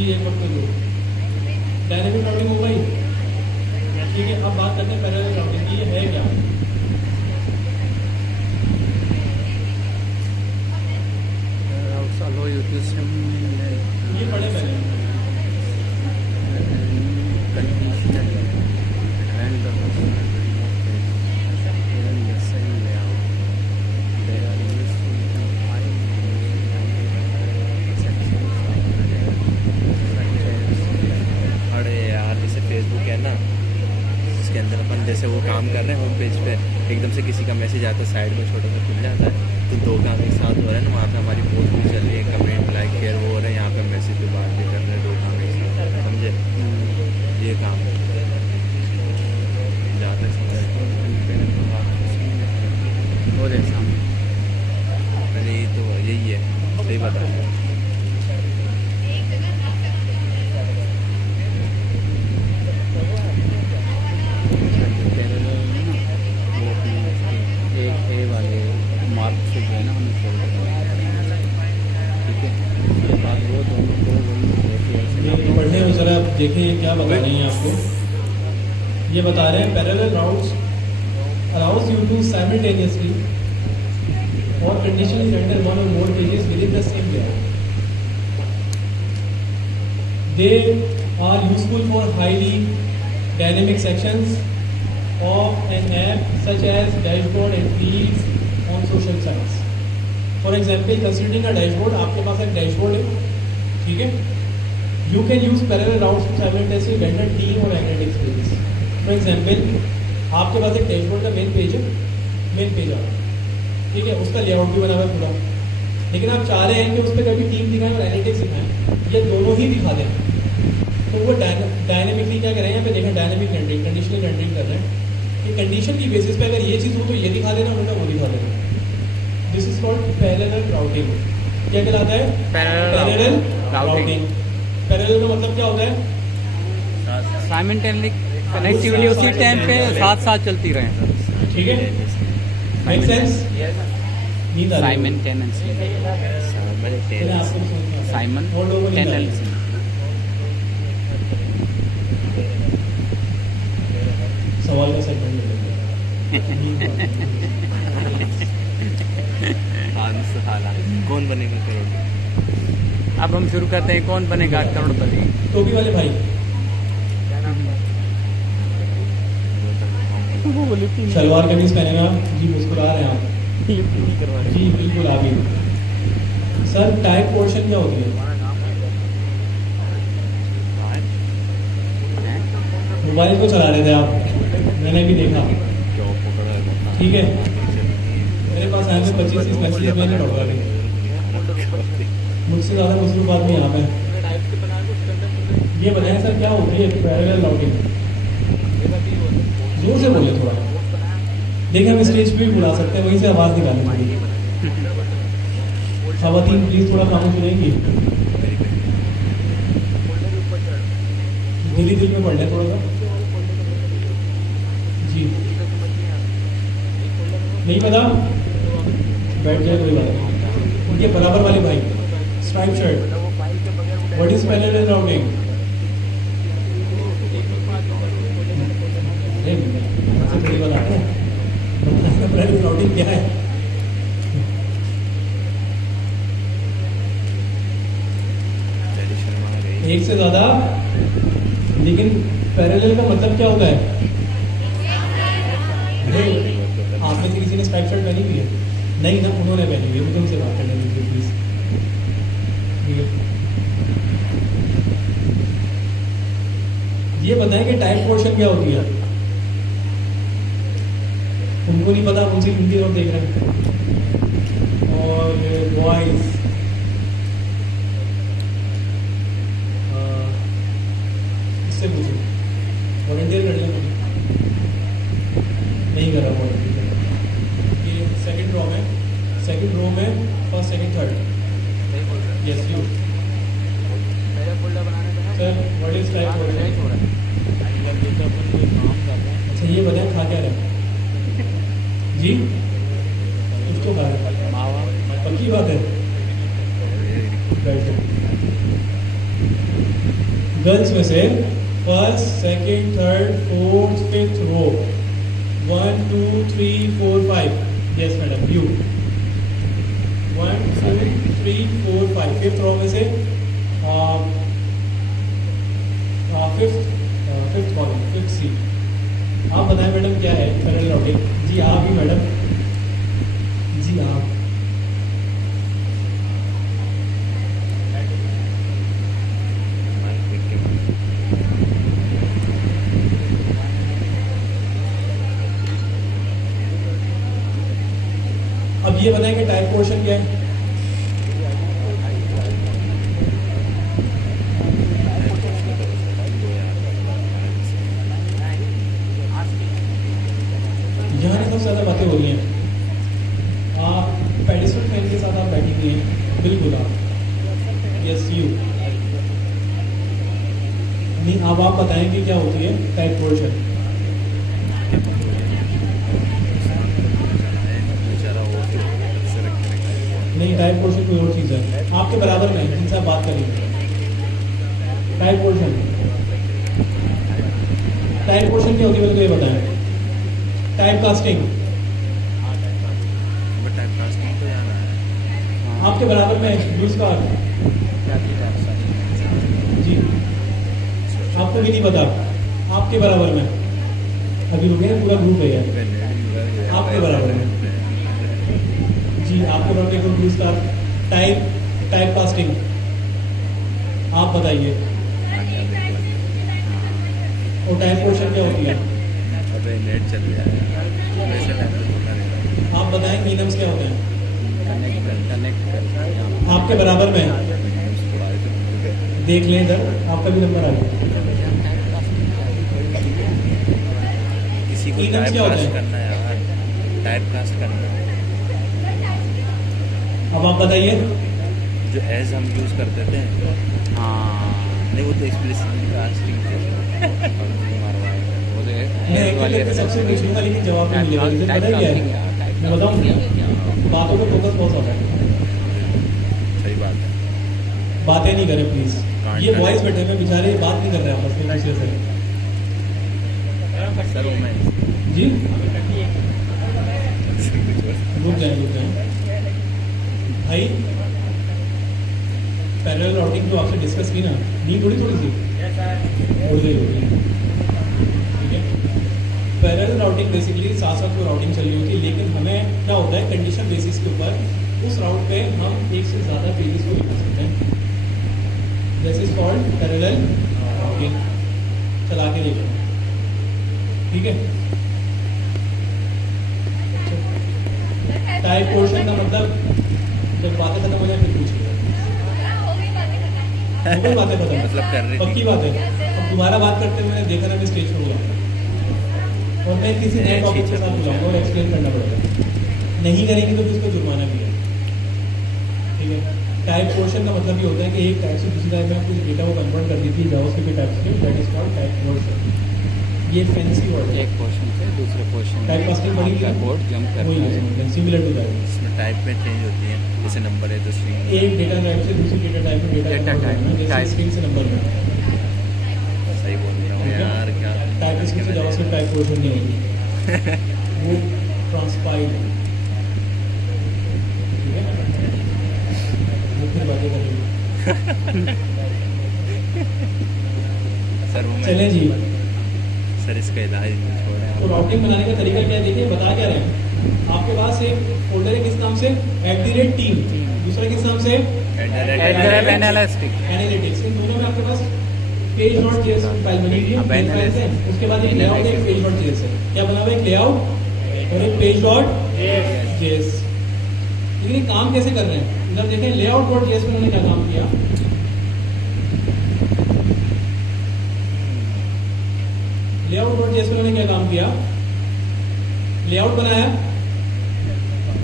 जी एक वक्त में दो डायनेमिक राउटिंग हो गई। ठीक है, अब बात करते हैं पैरेलल राउटिंग की, ये है क्या। ये पढ़े पहले फेसबुक है ना, इसके अंदर अपन जैसे वो काम कर रहे हैं होम पेज पे, एकदम से किसी का मैसेज आता है, साइड में छोटा सा खुल जाता है, तो दो काम एक साथ हो रहे हैं ना, वहाँ पे हमारी पोस्ट भी चल रही है, कमेंट लाइक शेयर वो हो रहे हैं, यहाँ पे मैसेज पे बात भी कर रहे हैं, दो काम एक साथ, समझे। ये काम ज़्यादा समझ अरे ये तो यही है, सही बता रहा हूँ। पढ़ने में ज़रा देखें ये क्या बता रही हैं आपको। ये बता रहे हैं parallel routes allows you to simultaneously or conditionally render one or more pages within the same layout. They are useful for highly dynamic sections of an app such as dashboard and feeds on social sites. For example, considering a dashboard, आपके पास एक dashboard है, ठीक है, you can use parallel routes to simultaneously render team और analytics pages. For example, आपके पास एक dashboard का main page है, मेन पेज आ रहा है, ठीक है, उसका लेआउट भी बना हुआ है पूरा, लेकिन आप चाह रहे हैं कि उस पर कभी टीम दिखाएं और एनालिटिक्स दिखाएं, ये दोनों ही दिखा दें, तो वो डायनेमिकली क्या कर रहे हैं, यहाँ पे देखें डायनेमिक रेंडरिंग, कंडीशनल रेंडरिंग कर रहे हैं कि कंडीशन की बेसिस पे अगर ये चीज़ हो तो ये दिखा देना, उनका वो दिखा देना। This is called parallel routing. क्या कहलाता है? Parallel routing. पैरेलल का मतलब क्या होता है? साइमल्टेनियसली कनेक्टिविटी उसी टाइम पे साथ साथ चलती रहे, ठीक है, मेक सेंस? साइमल्टेनियसली सवाल का सेगमेंट कौन बनेगा करोड़पति? अब हम शुरू करते हैं, कौन बनेगा करोड़पति। टोपी वाले भाई, शलवार कमीज पहने हैं आप जी, मुस्कुरा रहे हैं आप जी, बिल्कुल आप ही। सर टाइप पोर्शन क्या होती है? मोबाइल को चला रहे थे आप, मैंने भी देखा, ठीक है, मेरे पास आए थे 25-30 मैसेज, मैंने पढ़वा दी, मुझसे ज़्यादा मुस्लिम आदमी यहाँ पे। ये बताएं सर क्या होती है पैरेलल राउटिंग? जोर से बोले थोड़ा, देखिए हम स्टेज पे भी बुला सकते हैं, वहीं से आवाज़ निकालनी पड़ेगी। खवातीन प्लीज़ थोड़ा खामोश हो जाएंगी, दिल में पढ़ लें थोड़ा सा जी, नहीं पता बैठ जाए कोई बात नहीं। ये बराबर वाले भाई, stripe shirt, what is parallel routing? Parallel routing क्या है? एक से ज्यादा, लेकिन पैरेलल का मतलब क्या होता है? आप में से किसी ने स्ट्राइप शर्ट पहनी हुई है? नहीं ना, उन्होंने पहनी हुई है, मुझे उनसे बात करने दीजिए प्लीज, ठीक है। ये बताएं कि टाइप पोर्शन क्या होती है? उनको नहीं पता, उनसे हिंदी और देख रहे हैं। और वॉइस, इससे पूछो, वॉलंटियर कर लिया नहीं करा वॉलंटियर। ये सेकंड रो में, सेकंड रो में first second third, yes you sir, what is type portion? अच्छा ये बताएं खा क्या रहे जी? कुछ तो खा रहे, पक्की बात है, बैठ जाओ। गर्ल्स में से first, second, third, fourth, fifth row 1 2 3 4 5. Yes madam, you 1 2 3 4 5. Fifth row में से फिफ्थ कॉलम, फिफ्थ सी. आप बताएं मैडम क्या है पैरेलल राउटिंग? जी आप ही मैडम, जी आप. अब ये बताएं कि टाइप पोर्शन क्या है? यहाँ सबसे ज़्यादा बातें हो रही हैं. पेडिस्टल फैन के साथ आप बैठी हुई हैं, बिल्कुल आप. Yes you. नहीं, अब आप बताएं कि क्या होती है टाइप पोर्शन? नहीं, टाइप पोर्शन कोई और चीज़ है आपके बराबर में जिनसे आप बात करेंगे. टाइप पोर्शन क्या होती है मेरे को ये बताएं. टाइप कास्टिंग तो यहाँ है. आपके बराबर में यूज का जी, आपको भी नहीं पता. आपके बराबर में अभी हो गया पूरा ग्रुप है यार. आपके बराबर में जी, आपके बराबर में यूज का टाइप कास्टिंग. आप बताइए. और टाइप पोर्शन क्या होती है? अबे नेट चल रहा है वैसे टाइम पे होता रहता है. आप बताएं मीनम्स क्या होते हैं? कनेक्ट आपके बराबर में देख लें इधर, आपका भी नंबर आ गया. किसी को Enums टाइप क्या होता कास्ट है? करना है यार, टाइप कास्ट करना है. अब आप बताइए. जो एज हम यूज़ करते थे. हाँ नहीं, वो तो एक्सप्लिसिट कास्टिंग थे. मैं एक करके सबसे पूछूंगा लेकिन जवाब नहीं मिलेगा. मुझे पता ही है, मैं बताऊँ बातों पे फोकस बहुत ज़्यादा है. सही बात है. बातें नहीं करें प्लीज. ये बॉयज बैठे हुए बेचारे बात नहीं कर रहे हैं आपस में दूसरे से. सर वो मैं जी रुक जाए भाई. पैरेलल राउटिंग तो आपसे डिस्कस की ना, नहीं थोड़ी सी हो गई. ठीक है, पैरेलल राउटिंग बेसिकली साथ साथ वो राउटिंग चल रही होती है, लेकिन हमें क्या होता है कंडीशन बेसिस के ऊपर उस राउट पे हम एक से ज़्यादा पेजेस को लिखा सकते हैं. This is called parallel routing. चला के देखो. ठीक है, टाइप पोर्शन का मतलब जब बातें खत्म हो जाए फिर पूछिए. हो गई बातें खत्म? मतलब कर रही थी. पक्की बात है. अब दोबारा बात करते हुए मैंने देखा ना, मैं स्टेज पर बुलाऊंगा और मैं किसी नए टॉपिक के साथ बुलाऊंगा और एक्सप्लेन करना पड़ेगा. नहीं करेंगे तो फिर उसको जुर्माना भी है. ठीक है, टाइप पोर्शन का मतलब ये होता है कि एक टाइप से दूसरी टाइप में आपको डेटा को कन्वर्ट कर दी थी जावास्क्रिप्ट के टाइप से. That is called type portion. ये फैंसी वर्ड है. एक पोर्शन से दूसरे पोर्शन टाइप कास्टिंग पढ़ी थी. कोड जंप करना है. Similar to that. इसमें टाइप में चेंज होती है. जैसे नंबर है तो स्ट्रिंग. एक डेटा टाइप से दूसरी डेटा टाइप में डेटा Data type में, जैसे type. स्ट्रिंग से नंबर में. सही बोल रहा हूँ यार. क्या टाइप स्क्रिप्ट से जावास्क्रिप्ट टाइप पोर्शन नहीं होती. वो ट्रांसपाइल. ठीक है, वो फिर बातें करेंगे. सर वो चलें मैं जी. सर इसका इलाज नहीं छोड़ा. तो राउटिंग बनाने का तरीका क्या है देखिए, बता क्या रहे हैं. आपके पास एक फोल्डर है किस नाम से? @team. दूसरा किस नाम से? एनालिस्टिक. एनालिटिक्स. इन दोनों में आपके पास page.js फाइल बनी हुई है. अब तीन फाइल्स हैं. उसके बाद एक लेआउट है, एक page.js है. क्या बना हुआ है? एक लेआउट और एक page.js. लेकिन ये काम कैसे कर रहे हैं इधर देखें. layout.js में उन्होंने क्या काम किया? layout.js में उन्होंने क्या काम किया? लेआउट बनाया.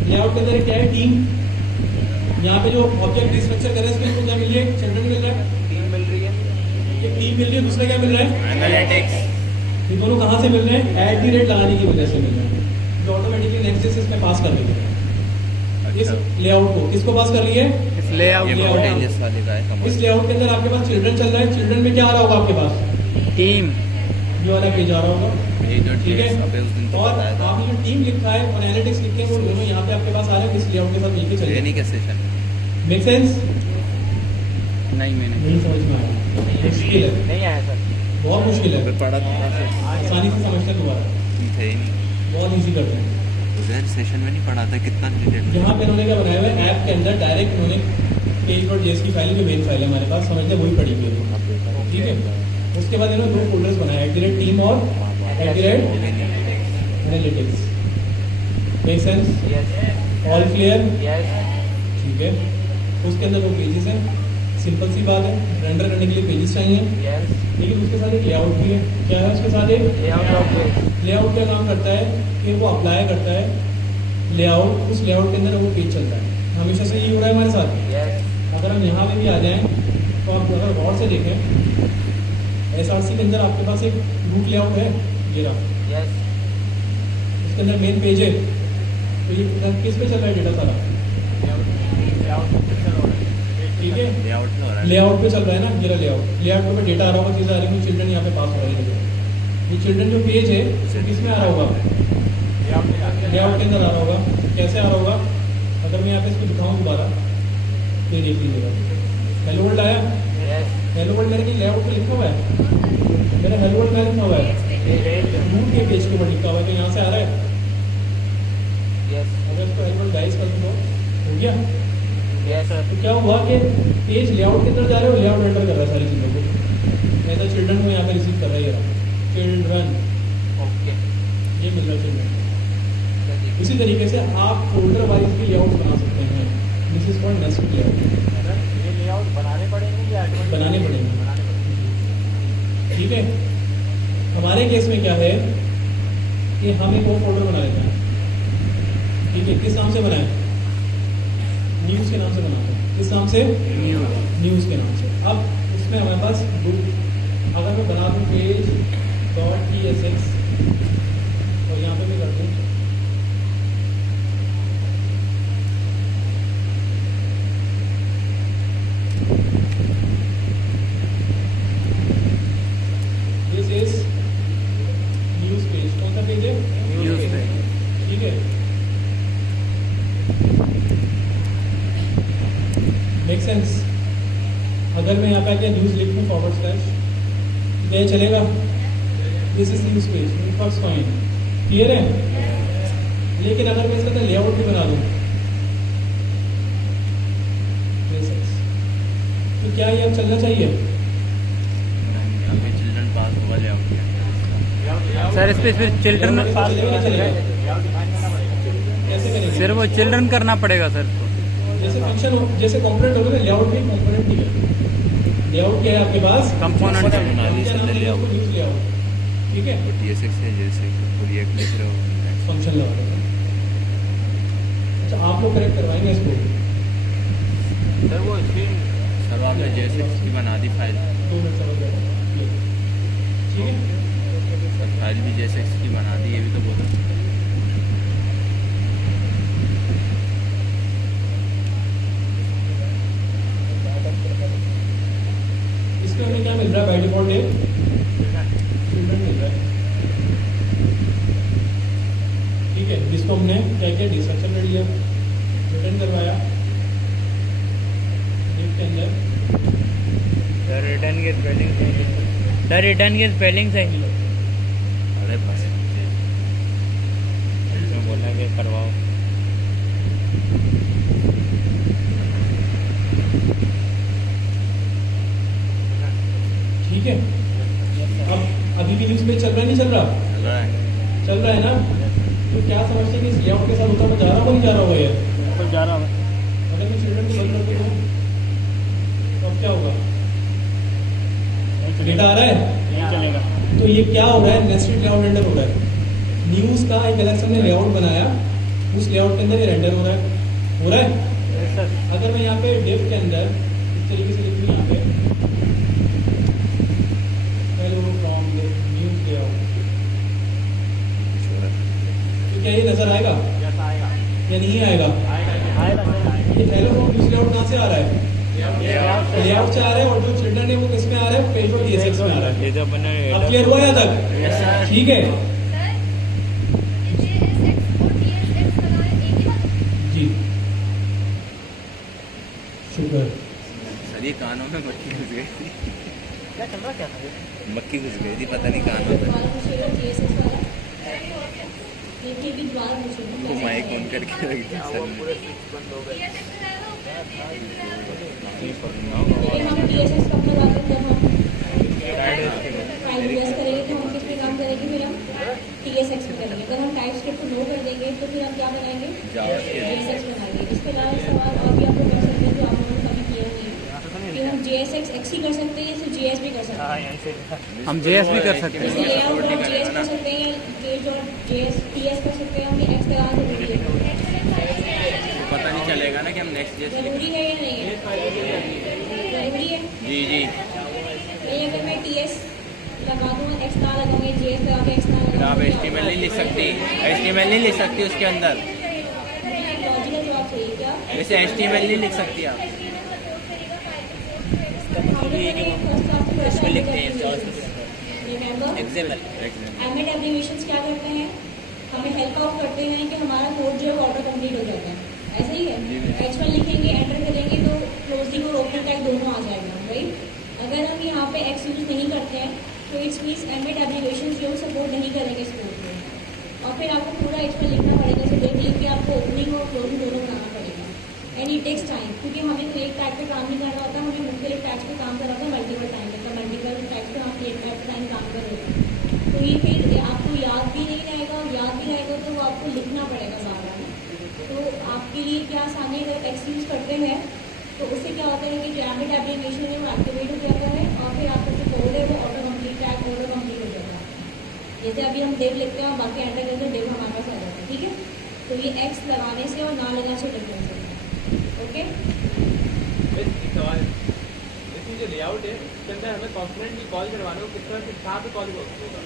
लेआउट के अंदर क्या है? टीम. यहाँ पे जो ऑब्जेक्ट स्ट्रक्चर कर रहे हैं इसमें क्या मिल रही है? सेंटर मिल रहा है. टीम मिल रही है. एक टीम मिल रही है. दूसरा क्या मिल रहा है? एनालिटिक्स. ये दोनों कहाँ से मिल रहे हैं? @ लगाने की वजह से मिल रहे हैं, जो ऑटोमेटिकली नेक्स्ट में पास कर देते हैं. इस लेआउट को किसको पास कर लिए? इस लेआउट ये layout- कॉन्टेंजियस वाले का है इस कमर्स। लेआउट के अंदर आपके पास चिल्ड्रन चल रहा है। चिल्ड्रन में क्या आ रहा होगा आपके पास? टीम ये वाला पेज आ रहा होगा, ये जो ठीक है। डेट्स अबे उस दिन तो और बताया था। आपने जो टीम लिखा है और एनालिटिक्स लिखे हैं वो दोनों यहाँ पे आपके पास आ रहे हैं इस लेआउट के साथ मिलके चल ट्रेनिंग के सेशन मेक सेंस? नहीं मैंने नहीं समझ में आया, मुश्किल है, नहीं आया सर। बहुत मुश्किल है। फिर पढ़ा था आसानी से समझते हैं दोबारा, थे ही नहीं बहुत ईजी करते हैं। उधर सेशन में नहीं पढ़ा था कितना रिलेटेड। यहाँ पे उन्होंने क्या बनाया हुआ है ऐप के अंदर डायरेक्ट उन्होंने page.js की फाइल जो मेन फाइल है हमारे पास समझते वही पड़ी हुई है, ठीक है। उसके बाद इन्होंने 2 फोल्डर्स बनाए @team और @analytics। Make sense? All clear? ठीक है। उसके अंदर 2 पेजेस हैं, सिंपल सी बात है, रेंडर करने के लिए पेजेस चाहिए, लेकिन उसके साथ एक लेआउट भी है। क्या है उसके साथ? एक लेआउट क्या काम करता है कि वो अप्लाई करता है लेआउट, उस लेआउट के अंदर वो पेज चलता है। हमेशा से यही हो रहा है हमारे साथ। अगर हम यहाँ पे भी आ जाएं तो आप अगर गौर से देखें SRC के अंदर आपके पास एक रूट लेआउट है, ये रहा, उसके अंदर मेन पेज है, तो ये किस पे चल रहा है डेटा सारा? ठीक है, लेआउट में हो रहा है। लेआउट पे चल रहा है ना, मेरा लेआउट पे डेटा आ रहा होगा, चीज़ें आ रही है, चिल्ड्रन यहाँ पे पास हो रही है। ये चिल्ड्रन जो पेज है किस में आ रहा होगा? लेआउट के अंदर आ रहा होगा। कैसे आ रहा होगा? अगर मैं यहाँ पे इसको दिखाऊँ दोबारा, ये देख लीजिएगा, हेलो वर्ल्ड आया। हेलो वर्ल्ड मेरे लेआउट पे लिखा हुआ है, मेरा हेलो वर्ल्ड में लिखा हुआ है, रूट के पेज के ऊपर लिखा हुआ है, तो यहाँ से आ रहा है। अगर इसको हेलो वर्ल्ड गाइस कर दो हो गया। तो क्या हुआ कि पेज लेआउट के अंदर जा रहे हो, लेआउट रेंडर कर रहा है सारी चीज़ों को। ऐसा चिल्ड्रन को यहाँ पे रिसीव कर रहा है, ये रहा चिल्ड्रन, ये मिल रहा है चिल्ड्रन। इसी तरीके से आप फोल्डर वाइज भी लेआउट बना सकते हैं। This is called nested layout. बनाने पड़ेंगे, ठीक है। हमारे केस में क्या है कि हम एक वो फोल्डर बना लेते हैं, ठीक है। किस नाम से बनाए? न्यूज़ के नाम से बनाते हैं। किस नाम से? न्यूज़ के नाम से। अब उसमें हमारे पास अगर मैं बना दूँ page.tsx और यहाँ पे मैं कर दूँ दिस इज न्यूज़ पेज। कौन सा पेज है? News page. ठीक है, मेक सेंस? अगर मैं यहाँ पे आके न्यूज़ लिख दूँ // क्या ये चलेगा? This is news page, first point clear है। लेकिन अगर मैं इसका तो लेआउट भी बना दूँ तो क्या ये अब चलना चाहिए? अभी चिल्ड्रन पास होगा लेआउट। सर इस पे फिर चिल्ड्रन चलेगा नहीं चलेगा? कैसे करेंगे? सिर्फ वो चिल्ड्रन करना पड़ेगा सर। जैसे फंक्शन जैसे कंपोनेंट होगा, लेआउट भी कंपोनेंट ही है। लेआउट क्या है आपके पास? कंपोनेंट क्या नाम है इसको? न्यूज़ लेआउट, ठीक है। TSX है जैसे रिएक्ट लिख रहे हो फंक्शन लगा देगा। अच्छा, आप लोग करेक्ट करवाएंगे इसको? सर आपने JSX की बना दी फाइल। 2 मिनट समझ जाएगा, ठीक है। सर फाइल भी JSX की बना दी, ये भी तो बोला। इसमें हमें क्या मिल रहा है? बाय डिफॉल्ट चिल्ड्रन मिल रहा है, ठीक है। जिसको हमने क्या किया? डिस्ट्रक्शन ले लिया, रिटर्न करवाया लिस्ट के अंदर। रिटर्न के स्पेलिंग सही। अरे बस बोला कि करवाओ। ठीक है। अब अभी भी न्यूज़ पेज चल रहा है, नहीं चल रहा? चल रहा है। चल रहा है ना? तो क्या समझते हैं कि इस लेआउट के साथ होता हुआ जा रहा होगा, नहीं जा रहा होगा? ये जा रहा है। अगर मैं चिल्ड्रन को बंद कर दूँ तो अब क्या होगा? डेटा आ रहा है, नहीं चलेगा। तो ये क्या हो रहा है? नेस्टेड लेआउट रेंडर हो रहा है। न्यूज़ का एक अलग से हमने लेआउट बनाया, उस लेआउट के अंदर ये रेंडर हो रहा है। अगर मैं यहाँ पे डिव के अंदर इस तरीके से लिखूँ, यहाँ पे हेलो फ्रॉम न्यूज़ लेआउट, तो क्या ये नजर आएगा या नहीं आएगा? ये एरो फ्रॉम यूज लेआउट कहाँ से आ रहा है? लेआउट से आ रहा है, और जो चिल्ड्रन है वो किस में आ रहा है? पेज और DSX में आ रहा है। ये जो अपने अब क्लियर हुआ यहाँ तक? ठीक है जी, शुक्र। सर ये कानों में मक्खी घुस गई थी, क्या चल रहा क्या था? मक्खी घुस गई थी, पता नहीं कानों में। वो माइक ऑन करके रख दी सर ने। हम TSS कब लगाते हैं? जब हम 5 years करेंगे तो हम किस पे काम करेंगे? फिर हम TSX पे करेंगे। अगर हम टाइपस्क्रिप्ट को नो कर देंगे तो फिर हम क्या बनाएंगे? JSX बनाएंगे। इसके अलावा सवाल और भी आप लोग कर सकते हैं जो आप लोगों ने कभी किया नहीं है कि हम JSX X ही कर सकते हैं या सिर्फ JS भी कर सकते हैं? हम JS भी कर सकते हैं। जैसे लेआउट और JS कर सकते हैं या पेज और JS TS कर सकते हैं हम, या X लगा जरूरी है? पता नहीं चलेगा ना कि हम नेक्स्ट जैसे जरूरी है या नहीं है? जरूरी है। जी जी। नहीं, अगर मैं TS लगा दूँ, X ना लगाऊंगी, JS लगा के X ना फिर आप लगाऊंगी, HTML नहीं लिख सकती, HTML नहीं लिख सकती उसके अंदर, लॉजिकल जवाब चाहिए क्या? वैसे HTML नहीं लिख सकती आप। उसमें लिखते हैं XML एमिट एब्रीविएशंस क्या करते हैं? हमें हेल्प आउट करते हैं कि हमारा कोड जो है ऑटो कंप्लीट हो जाता है। ऐसा ही है, H1 लिखेंगे, एंटर करेंगे तो क्लोजिंग और ओपन टैग दोनों आ जाएगा, राइट? अगर हम यहाँ पे X यूज नहीं करते हैं तो इट्स मीन्स एमिट एब्रीविएशंस जो सपोर्ट नहीं करेंगे इस कोड को, और फिर आपको पूरा H1 लिखना पड़ेगा। तो लिख के आपको ओपनिंग और क्लोजिंग दोनों बनाना पड़ेगा, एंड इट टेक्स टाइम, क्योंकि हमें तो एक टैग पे काम नहीं करना होता, हमें मुख्तलिफ टैग्स पे काम करना होता है, मल्टीपल टाइम तक, मल्टीपल टैग्स पे आप एक टैग टाइम काम कर रहे हो, तो ये फिर आपको याद भी नहीं रहेगा, और याद भी रहेगा तो वो आपको लिखना पड़ेगा बार-बार। तो आपके लिए क्या आसानी है, अगर X यूज़ करते हैं तो उससे क्या होता है कि जो एमिट एब्रीविएशन है वो एक्टिवेट हो जाता है, और फिर आपका जो कोड है वो auto complete tag auto complete हो जाता है। जैसे अभी हम डेव लिखते हैं और बाकी एंटर करते हैं, डेव हमारे पास आ जाता है, ठीक है? तो ये X लगाने से और ना लगाने से डिफरेंस है। ओके, एक सवाल, इसमें जो लेआउट है उसके अंदर हमें कंपोनेंट की कॉल करवाना हो, किस तरह से कहाँ पे कॉल होगा?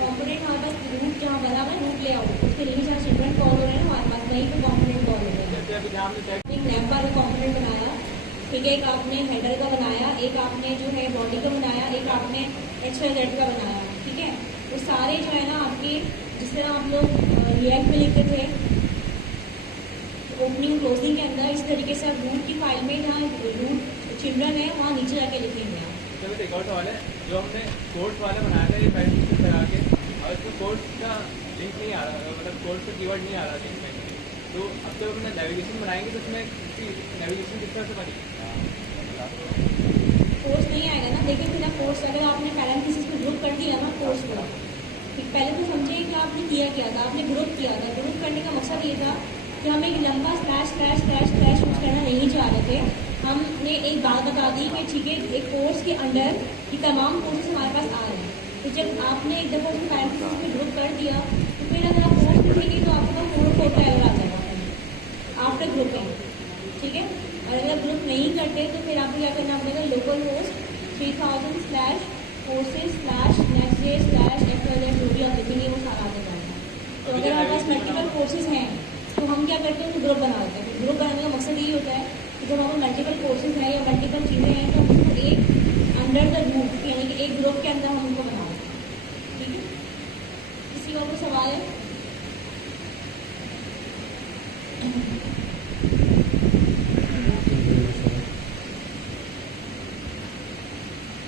कंपोनेंट हमारे पास रूट जहाँ बना हुआ है, रूट लेआउट, उसके लिए जहाँ चिल्ड्रन कॉल हो रहे हैं हमारे पास वहीं पे कंपोनेंट कॉल हो रहे हैं। जैसे अभी जहाँ हमने चेक एक नैप वाला कंपोनेंट बनाया, ठीक है, एक आपने हेडर का बनाया, एक आपने जो है बॉडी का बनाया, एक आपने XYZ का बनाया, ठीक है? वो सारे जो है ना आपके, जिस तरह आप लोग रिएक्ट में लिखते थे ओपनिंग क्लोजिंग के अंदर, इस तरीके से आप रूट की फाइल में जहाँ रूट चिल्ड्रन है वहाँ नीचे जाके लिखेंगे आप। तो एक और सवाल है, जो हमने कोर्स वाला बनाया था ये पैटर्न लगा के, और इसमें कोर्स का लिंक नहीं आ रहा, मतलब कोर्स का कीवर्ड नहीं आ रहा लिंक में, तो अब जब अपना नेविगेशन बनाएंगे तो उसमें नेविगेशन किस तरह से बनेगी? कोर्स नहीं आएगा ना, देखिए फिर कोर्स अगर आपने पैरेंथेसिस में ग्रुप कर दिया ना कोर्स को, पहले तो समझिए कि आपने किया क्या था, आपने ग्रुप किया था। ग्रुप करने का मकसद ये था कि हम एक लंबा slash slash slash slash use करना नहीं चाह रहे थे। हमने एक बात बता दी कि ठीक है, एक कोर्स के अंडर ये तमाम कोर्सेज हमारे पास आ रहे हैं, तो जब आपने एक दफ़ा उसको पैरेंथेसिस में ग्रुप कर दिया तो फिर अगर आप कोर्स लिखेंगे तो आपके पास कोड कोड का एरर आ जाएगा आफ्टर ग्रुपिंग, ठीक है? और अगर ग्रुप नहीं करते तो फिर आपको क्या करना पड़ेगा, लोकल होस्ट 3000/courses/nextday/xyz जो भी आप लिखेंगे वो सारा आ जाएगा। तो अगर हमारे पास मल्टीपल कोर्सेज हैं तो हम क्या करते हैं, तो ग्रुप बना देते हैं। ग्रुप बनाने का मकसद यही होता है कि जब हमारे मल्टीपल कोर्सेज हैं या मल्टीपल चीज़ें हैं तो हम उसको एक अंडर द ग्रुप, यानी कि एक ग्रुप के अंदर हम उनको बना देते हैं, ठीक है? किसी का कोई सवाल है?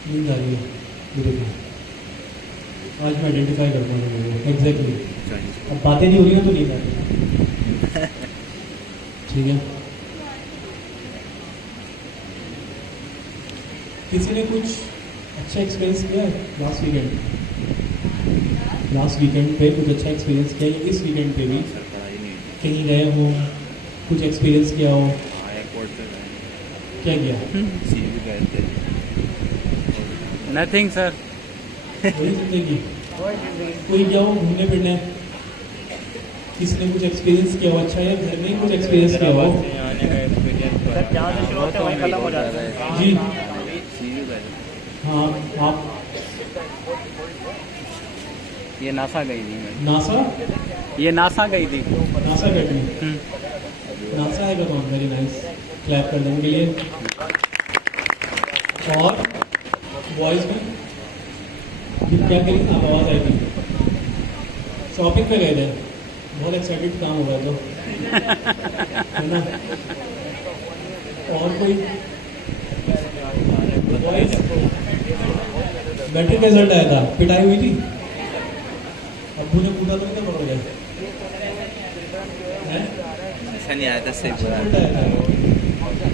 नींद आ रही है मेरे को, आज मैं आइडेंटिफाई करता हूँ लोगों को एग्जैक्टली। अब बातें नहीं हो रही हैं तो नींद आ रही है, ठीक है? किसी ने कुछ अच्छा एक्सपीरियंस किया है लास्ट वीकेंड पे? कुछ अच्छा एक्सपीरियंस किया है इस वीकेंड पे भी? सर पढ़ाई नहीं हुई। कहीं गए हो, कुछ एक्सपीरियंस किया हो? हाँ एयरपोर्ट पे गए, क्या किया? CU गए थे। Nothing sir. वही जिंदगी, कोई क्या हो घूमने फिरने? किसी ने कुछ एक्सपीरियंस किया हो अच्छा, या घर में ही कुछ एक्सपीरियंस किया हो? जी CU गए। हाँ, आप ये नासा गई थी मैं। नासा ये नासा गई थी। नासा गए थे? नासा आएगा तो वेरी नाइस, क्लैप कर देने के लिए। और बॉयज़ में क्या करेंगे, आप आवाज़ आएगी। शॉपिंग पे गए थे, बहुत एक्साइटेड काम हो रहा है तो है ना। और कोई बॉयज़, मैट्रिक रिजल्ट आया था, पिटाई हुई थी, अब्बू ने पूछा तो क्या पकड़ गया है? ऐसा नहीं आया था सिर्फ रिजल्ट आया था,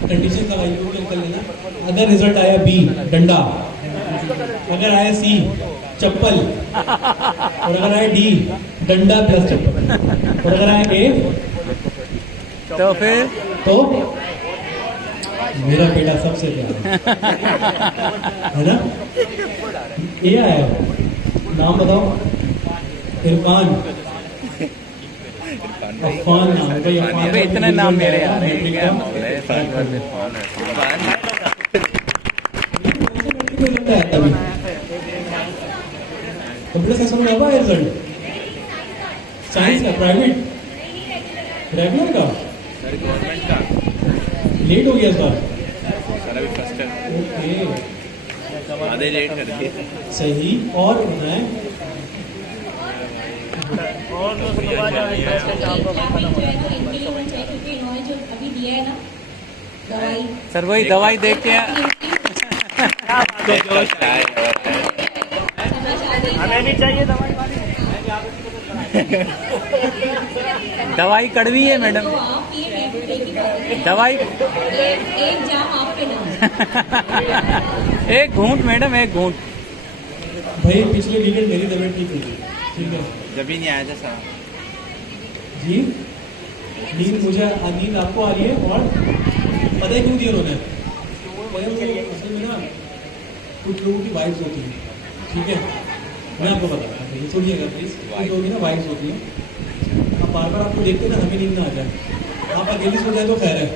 कंडीशन का भाई लोग कर लेना। अगर रिजल्ट आया बी, डंडा, अगर आया सी, चप्पल, और अगर आया डी, डंडा प्लस चप्पल, और अगर आया ए तो फिर तो मेरा बेटा सबसे प्यारा है ना। ये आया, नाम बताओ। इरफान, अफान नाम है भाई। अबे इतने नाम मेरे आ रहे हैं। कंप्यूटर साइंस में आया रिजल्ट, साइंस का, प्राइवेट, रेगुलर का, सर गवर्नमेंट का लेट हो गया इस बार। सर अभी फर्स्ट है, ओके, आधे लेट कर दिए। सही। और बनाए क्योंकि इन्होंने जो अभी दिया है ना दवाई, सर वही दवाई देख के हमें भी चाहिए दवाई। दवाई कड़वी है मैडम, तो आप ये दवाई एक जाम आप पे ना। एक घूंट मैडम, एक घूंट। भाई पिछले वीकेंड मेरी तबीयत ठीक हुई थी, ठीक है जब भी नहीं आया था सर जी। नींद मुझे, नींद आपको आ रही है, और पता है क्यों दिया उन्होंने? असल में ना कुछ लोगों की वाइब्स होती हैं, ठीक है, मैं आपको बता रहा हूँ, सुनिएगा प्लीज। कुछ लोगों की ना वाइब्स होती हैं, अब बार बार आपको देखते हैं ना, हमें नींद ना आ जाए, आप अकेले सो जाए तो खैर है,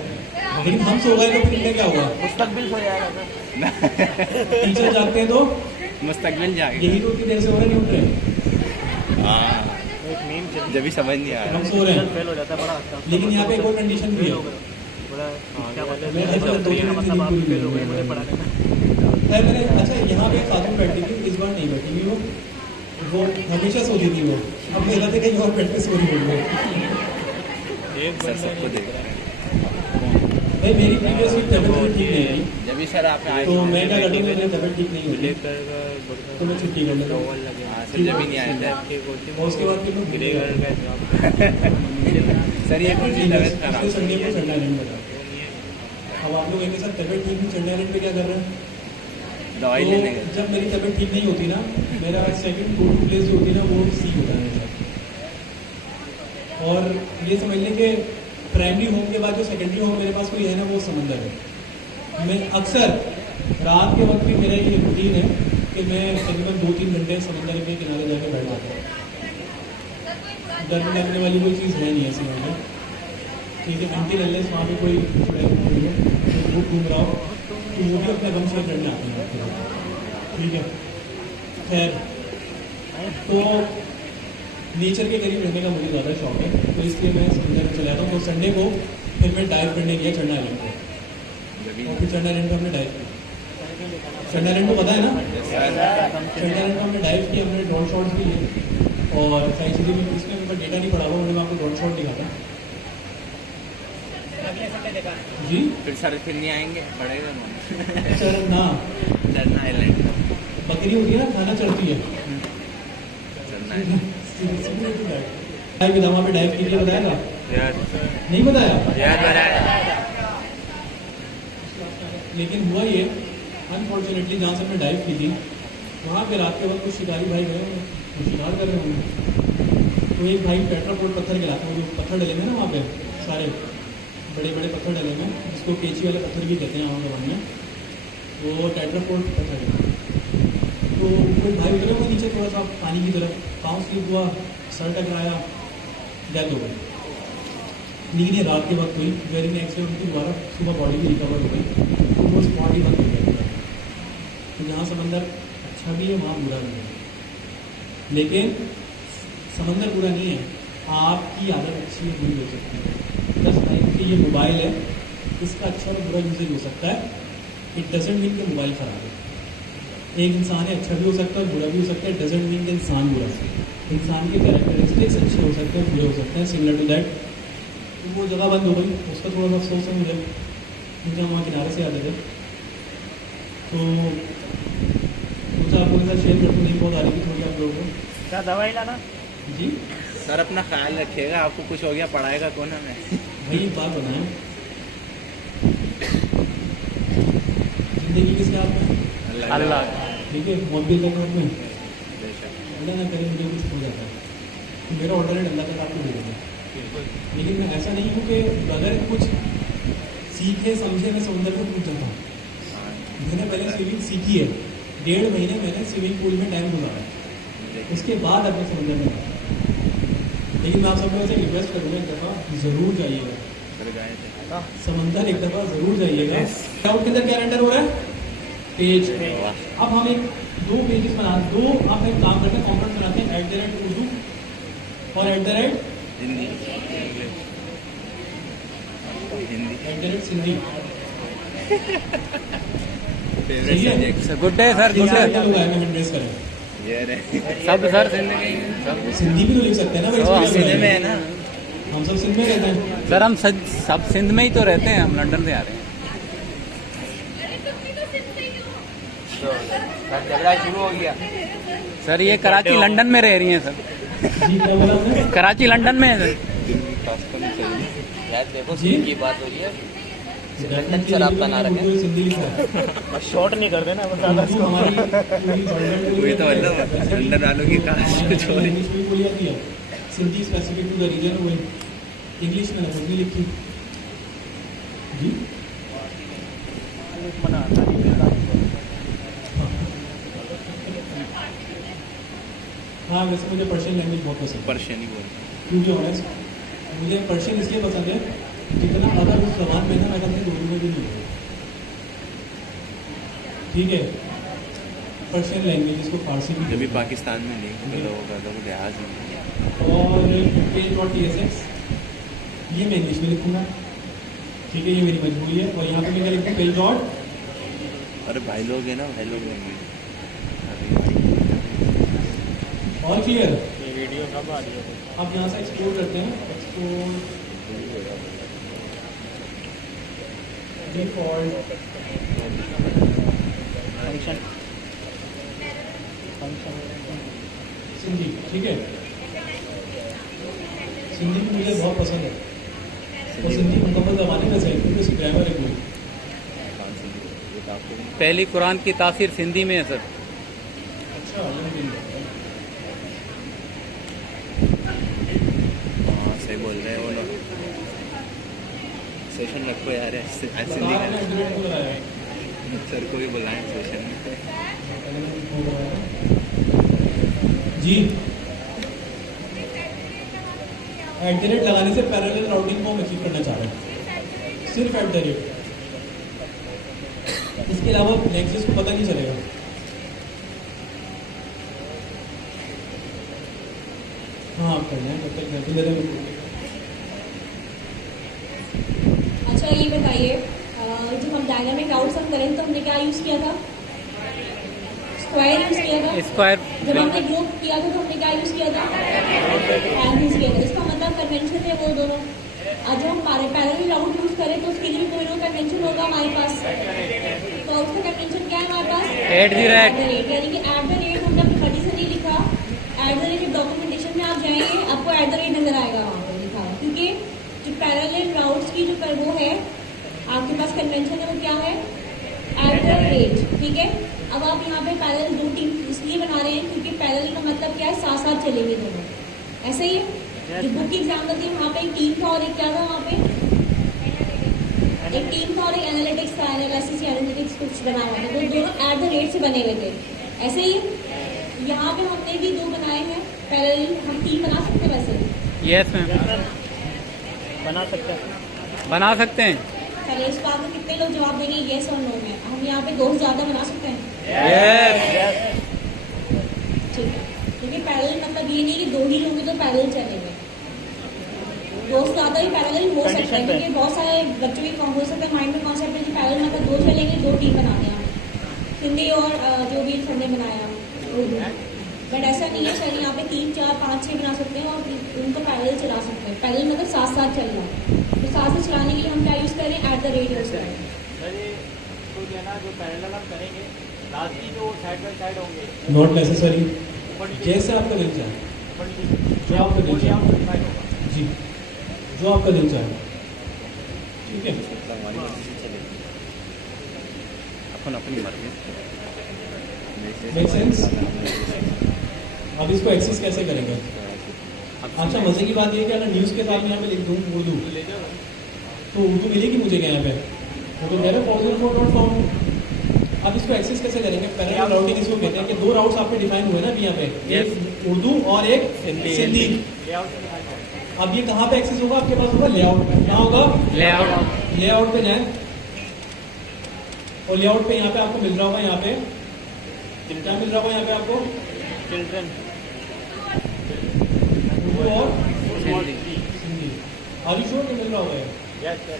लेकिन हम सो गए तो फिर इनमें क्या हुआ? मुस्तकबिल हो जाएगा टीचर जागते हैं तो मुस्तकबिल जाएगा। यही तो उतनी देर से हो रहे नहीं उठ रहे, हाँ जब भी समझ नहीं आया। हम सो रहे हैं। लेकिन यहाँ पे एक और कंडीशन भी है, मैं हर बार 2-3 दिन की नींद पूरी नहीं हुई है। मैंने, अच्छा यहाँ पे खातून बैठती थी, इस बार नहीं बैठी हुई वो हमेशा सोती थी वो, अब मेरा थे कहीं और बैठ के सो रही हो। सर सबको देख रहे हैं। भाई मेरी प्रीवियस वीक तबियत थोड़ी ठीक नहीं थी, जब भी सर आप आए तो मैं क्या करती हूँ, मेरी तबियत ठीक नहीं होती तो मैं छुट्टी कर लेता हूँ। हाँ, सर जब भी नहीं आए थे और उसके बाद फिर मैं सर ये कौन सी तबीयत खराब पिछले संडे को चंडा आइलैंड में था। अब आप लोग एक साथ तबियत ठीक नहीं, चंडा आइलैंड पे क्या कर रहे हैं? दवाई तो लेने गए। जब मेरी तबियत ठीक नहीं होती ना, मेरा सेकंड गो टू प्लेस जो होती है ना, वो सी होता है मेरे साथ। और ये समझ लें कि प्राइमरी होम के बाद जो सेकेंडरी होम मेरे पास कोई है ना, वो समंदर है। मैं अक्सर रात के वक्त भी मेरा ये रूटीन है कि मैं तकरीबन 2-3 घंटे समंदर के किनारे जाके बैठ जाता हूँ। डर लगने वाली कोई चीज़ है नहीं ऐसी वहाँ, ठीक है, घंटी अनलेस वहाँ पे कोई बुक घूम रहा हो तो वो भी अपने गम से चढ़ने आते हैं, ठीक है। खैर, तो नेचर के करीब रहने का मुझे ज़्यादा शौक है, तो इसलिए मैं समंदर में चला जाता हूँ। तो संडे को फिर मैं डाइव करने गया चंडा आइलैंड को, और फिर चंडा आइलैंड पर हमने डाइव किया। चंडा आइलैंड को पता है ना, चंडा आइलैंड को हमने डाइव किया, हमने ड्रोन शॉट्स भी लिए, और सारी चीज़ें भी, इसमें उनका डेटा नहीं पड़ा हुआ, उन्होंने आपको ड्रोन शॉट दिखाता जी। फिर सर फिर नहीं आएंगे, पड़ेगा सर ना, चढ़ना आइलैंड, बकरी होती है ना, खाना चढ़ती है। चढ़ना आइलैंड। वहाँ पे डाइव कीजिए, बताया था? नहीं बताया? लेकिन हुआ ये, अनफॉर्चुनेटली जहाँ से मैं डाइव की थी, वहाँ पे रात के वक्त कुछ शिकारी भाई गए, वो शिकार कर रहे होंगे, तो एक भाई टेट्रापोड पत्थर गिराते हैं, वो पत्थर डलेंगे ना वहाँ पे, सारे बड़े बड़े पत्थर डलेंगे, जिसको केची वाले पत्थर भी कहते हैं यहाँ जवान में, वो टेट्रापोड पत्थर है। तो कोई भाई उतरे हुए नीचे थोड़ा सा पानी की तरफ, पाँव स्लिप हुआ, सर टकराया, डेथ हो गई। लेकिन ये रात के वक्त हुई, वेरी नेक्स्ट डे उनकी दोबारा सुबह बॉडी भी रिकवर हो गई, तो वो स्पॉट ही बंद हो गया। तो जहाँ समंदर अच्छा भी है, वहाँ बुरा भी है, लेकिन समंदर बुरा नहीं है, आपकी आदत अच्छी है, बुरी हो सकती है। 10 कि ये मोबाइल है, इसका अच्छा और बुरा यूजेज हो सकता है। इट डजेंट मीन कि मोबाइल ख़राब है। एक इंसान है, अच्छा भी हो सकता है और बुरा भी हो सकता है। डजेंट मीन कि इंसान बुरा है। इंसान के कैरेक्टरिस्टिक्स अच्छे हो सकते हैं, बुरे हो सकते हैं, सिमिलर टू दैट। तो वो जगह बंद हो गई, उसका थोड़ा सा अफसोस है मुझे, क्योंकि हम वहाँ किनारे से आते थे। तो सोचा आप लोगों के साथ शेयर करते, नहीं बहुत आ रही थी थोड़ी आप लोगों को। क्या दवाई लाना? जी सर अपना ख्याल रखिएगा, आपको कुछ हो गया पढ़ाएगा कौन हमें? भाई एक बात बताएं, जिंदगी किसके हाथ में? अल्लाह। ठीक है, मौत भी अल्लाह के हाथ में। बेशक। अल्लाह ना करे मुझे कुछ हो जाता है तो मेरा ऑर्डर अल्लाह के साथ में दे देगा। लेकिन मैं ऐसा नहीं हूँ कि अगर कुछ सीखे समझे मैं समुद्र में कूद जाता हूँ। मैंने पहले स्विमिंग सीखी है, 1.5 महीने मैंने स्विमिंग पूल में टाइम गुजारा, उसके बाद अपने समुद्र में आया। लेकिन मैं आप सब लोगों से रिक्वेस्ट करूँगा, एक दफ़ा ज़रूर जाइएगा समंदर, एक दफ़ा ज़रूर जाइएगा। डाउट के अंदर क्या रेंडर हो रहा है? पेज। अब हम एक 2 पेजेस बना, हम एक काम करते हैं, कॉम्पोनेंट बनाते हैं @उर्दू और हिंदी @सिंधी। फेवरेट सही है? Subject good day sir, good day. लोग आएंगे एड्रेस करें, ये रहे। सब सर जिंदगी सब। सिंधी भी तो लिख सकते हैं ना भाई, हाँ, इसमें सीधे में है ना। हम सब सिंध में रहते हैं। सर हम सब सिंध में ही तो रहते हैं, हम लंदन से आ रहे हैं। झगड़ा शुरू हो गया। सर ये कराची लंदन में रह रही हैं सर, जी क्या बोला आपने? कराची लंदन में है सर। दिन की खास करनी चाहिए। यार देखो जी? की बात हो रही है। लंदन शराब का ना रखें। सिंधी लिखा है। शॉर्ट नहीं कर देना उर्दू हमारी वही तो मतलब लंदन वालों की काश कुछ हो रही। इंग्लिश भी बोली जाती है, Sindhi specific to the region हुए, इंग्लिश में लफ्ज़ नहीं लिखी। जी हाँ, वैसे मुझे पर्शियन लैंग्वेज बहुत पसंद है। पर्शियन ही बोलते टू बी ऑनेस्ट, मुझे पर्शियन इसलिए पसंद है, जितना अगर उस जबान में ना मैं कभी उर्दू में भी नहीं हूँ। ठीक है, पर्शियन लैंग्वेज इसको फारसी भी हैं। जब भी पाकिस्तान में नहीं तो लोगों का तो लिहाज नहीं। और page.tsx ये मैं इंग्लिश में लिखूंगा। ठीक है, ये मेरी मजबूरी है। और यहाँ पे मैं क्या लिखूँ? Page dot. अरे भाई लोग है ना, भाई लोग लेंगे। और क्लियर? ये वीडियो कब आ रही है? अब यहाँ से एक्सप्लोर करते हैं, एक्सप्लोर डिफॉल्ट सिंधी। ठीक है, सिंधी भी मुझे बहुत पसंद है और सिंधी मुकम्मल ज़माने में सही, क्योंकि उसकी ग्रामर है पूरी। पहली कुरान की तासीर सिंधी में है सर। अच्छा, हाँ सही बोल रहे हैं वो लोग। सेशन रखो यार, आज सिंधी का सर को भी बुलाएं सेशन में। जी @ लगाने से पैरेलल राउटिंग को हम अचीव करना चाह रहे हैं, सिर्फ @ इसके अलावा लैंग्वेज को पता नहीं चलेगा। हाँ आप कर लें, तब तक मैं भी मेरे अच्छा ये बताइए, जब हम डायनामिक राउट्स हम करें तो हमने क्या यूज़ किया था? स्क्वायर यूज़ किया था। स्क्वायर जब हमने ग्रुप किया था तो हमने क्या यूज़ किया था? एंड यूज़ किया था। इसका मतलब कन्वेंशन थे वो दोनों। आज जब हम पैरेलल राउट यूज़ करें तो उसके लिए कोई ना कन्वेंशन होगा हमारे पास। तो उसका कन्वेंशन क्या है हमारे पास? @ यानी कि @ हमने अपनी मर्जी से नहीं लिखा। @ डॉक्यूमेंटेशन में आप जाएंगे, आपको @ नजर आएगा वहाँ पर लिखा हुआ, क्योंकि जो पैरेलल राउट्स की जो वो है आपके पास कन्वेंशन है वो क्या है? @ ठीक है। अब आप यहाँ पे पैरेलल 2 टीम इसलिए बना रहे हैं क्योंकि पैरेलल का मतलब क्या है? साथ साथ चलेंगे दोनों। ऐसा ही है। जो बुक की एग्जाम होती है वहाँ पे एक टीम था और एक क्या था वहाँ पे? एक टीम था और एक एनालिटिक्स था, एनालिसिस या एनालिटिक्स कुछ बना हुआ था, तो दोनों @ से बने हुए थे। ऐसे ही यहाँ पे हमने भी 2 बनाए हैं पैरेलल। हम 3 बना सकते हैं वैसे? यस मैम, बना सकते हैं। चलिए इस बात में कितने लोग जवाब देंगे येस और नो में? हम यहाँ पे 2 से ज़्यादा बना सकते हैं? यस। ठीक है, क्योंकि पैरेलल मतलब ये नहीं कि 2 ही लोग हैं तो पैरेलल चलेंगे। दो से ज़्यादा भी पैरेलल हो सकता है, क्योंकि बहुत सारे बच्चों की हो सकता है माइंड में कॉन्सेप्ट है कि पैरेलल मतलब दो चलेंगे, दो टीम बनाते हैं हिंदी और जो भी हमने बनाया उर्दू, बट ऐसा नहीं है सर। यहाँ पे 3, 4, 5, 6 बना सकते हैं और उनको पैरेलल चला सकते हैं। पैरेलल मतलब साथ साथ चलना, तो साथ साथ चलाने के लिए हम क्या यूज़ करें, @ यूज़ करें। सर ये तो जो है ना, जो पैरेलल हम करेंगे लास्ट की जो साइड बाय साइड होंगे, नॉट नेसेसरी, जैसे आपका दिल चाहे, जो आपका दिल चाहे जी, जो आपका दिल चाहे, ठीक है। अपन अपनी मर्जी। Make sense. अब इसको एक्सेस कैसे करेंगे? अच्छा, मजे की बात ये है कि अगर न्यूज़ के साथ में यहाँ पे लिख दूँ उर्दू, तो उर्दू मिलेगी मुझे क्या यहाँ पे? वो तो कह रहे अब इसको एक्सेस कैसे करेंगे? पैरेलल राउटिंग इसको कहते हैं कि दो राउट्स आपके डिफाइन हुए ना अभी यहाँ पे, एक उर्दू और एक सिंधी। अब ये कहाँ पे एक्सेस होगा? आपके पास होगा लेआउट पे। कहाँ होगा? लेआउट। लेआउट पे जाए और लेआउट पे यहाँ पे आपको मिल रहा होगा, यहाँ पे क्या मिल रहा होगा यहाँ पे आपको? चिल्ड्रन उर्दू और हिंदी। आर यू श्योर कि मिल रहा होगा ये? Yes sir.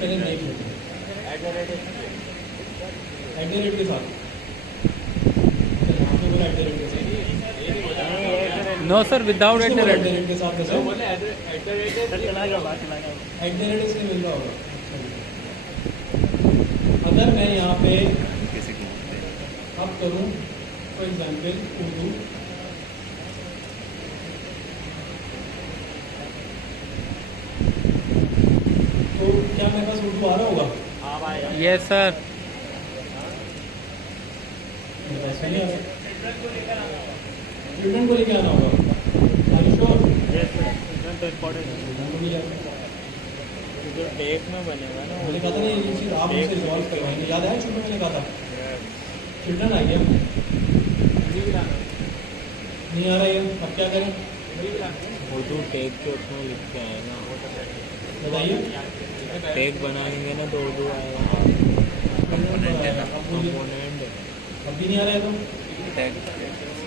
चलिए देख लेते हैं @ के साथ। यहाँ पे बोला @ के साथ। नो सर, विदाउट किसने बोला @ के साथ? वैसे बोले @ इसलिए मिल रहा होगा। अगर मैं यहाँ पे किसी को अब करूँ फॉर एग्जाम्पल उर्दू, तो क्या मेरे पास उर्दू आ रहा होगा? Yes sir. मेरे पास नहीं आ रहा। चिल्ड्रन को लेके आना होगा। Are you sure? Yes sir, children तो इम्पोर्टेंट है। चिल्ड्रन को भी लेके जो टेक में बनेगा ना, मैंने कहा था ना ये चीज़ आप मुझसे रिजॉल्व करवाएंगे। याद आया शुरू में मैंने कहा था? चिल्ड्रन आ गया, नहीं आ रहा है, अब क्या करें? उर्दू टेक के उसमें लिख के आएगा। बताइए। टेक बनाएंगे ना तो उर्दू आएगा। कंपोनेंट है ना, कंपोनेंट अब भी नहीं आ रहा है तो टैग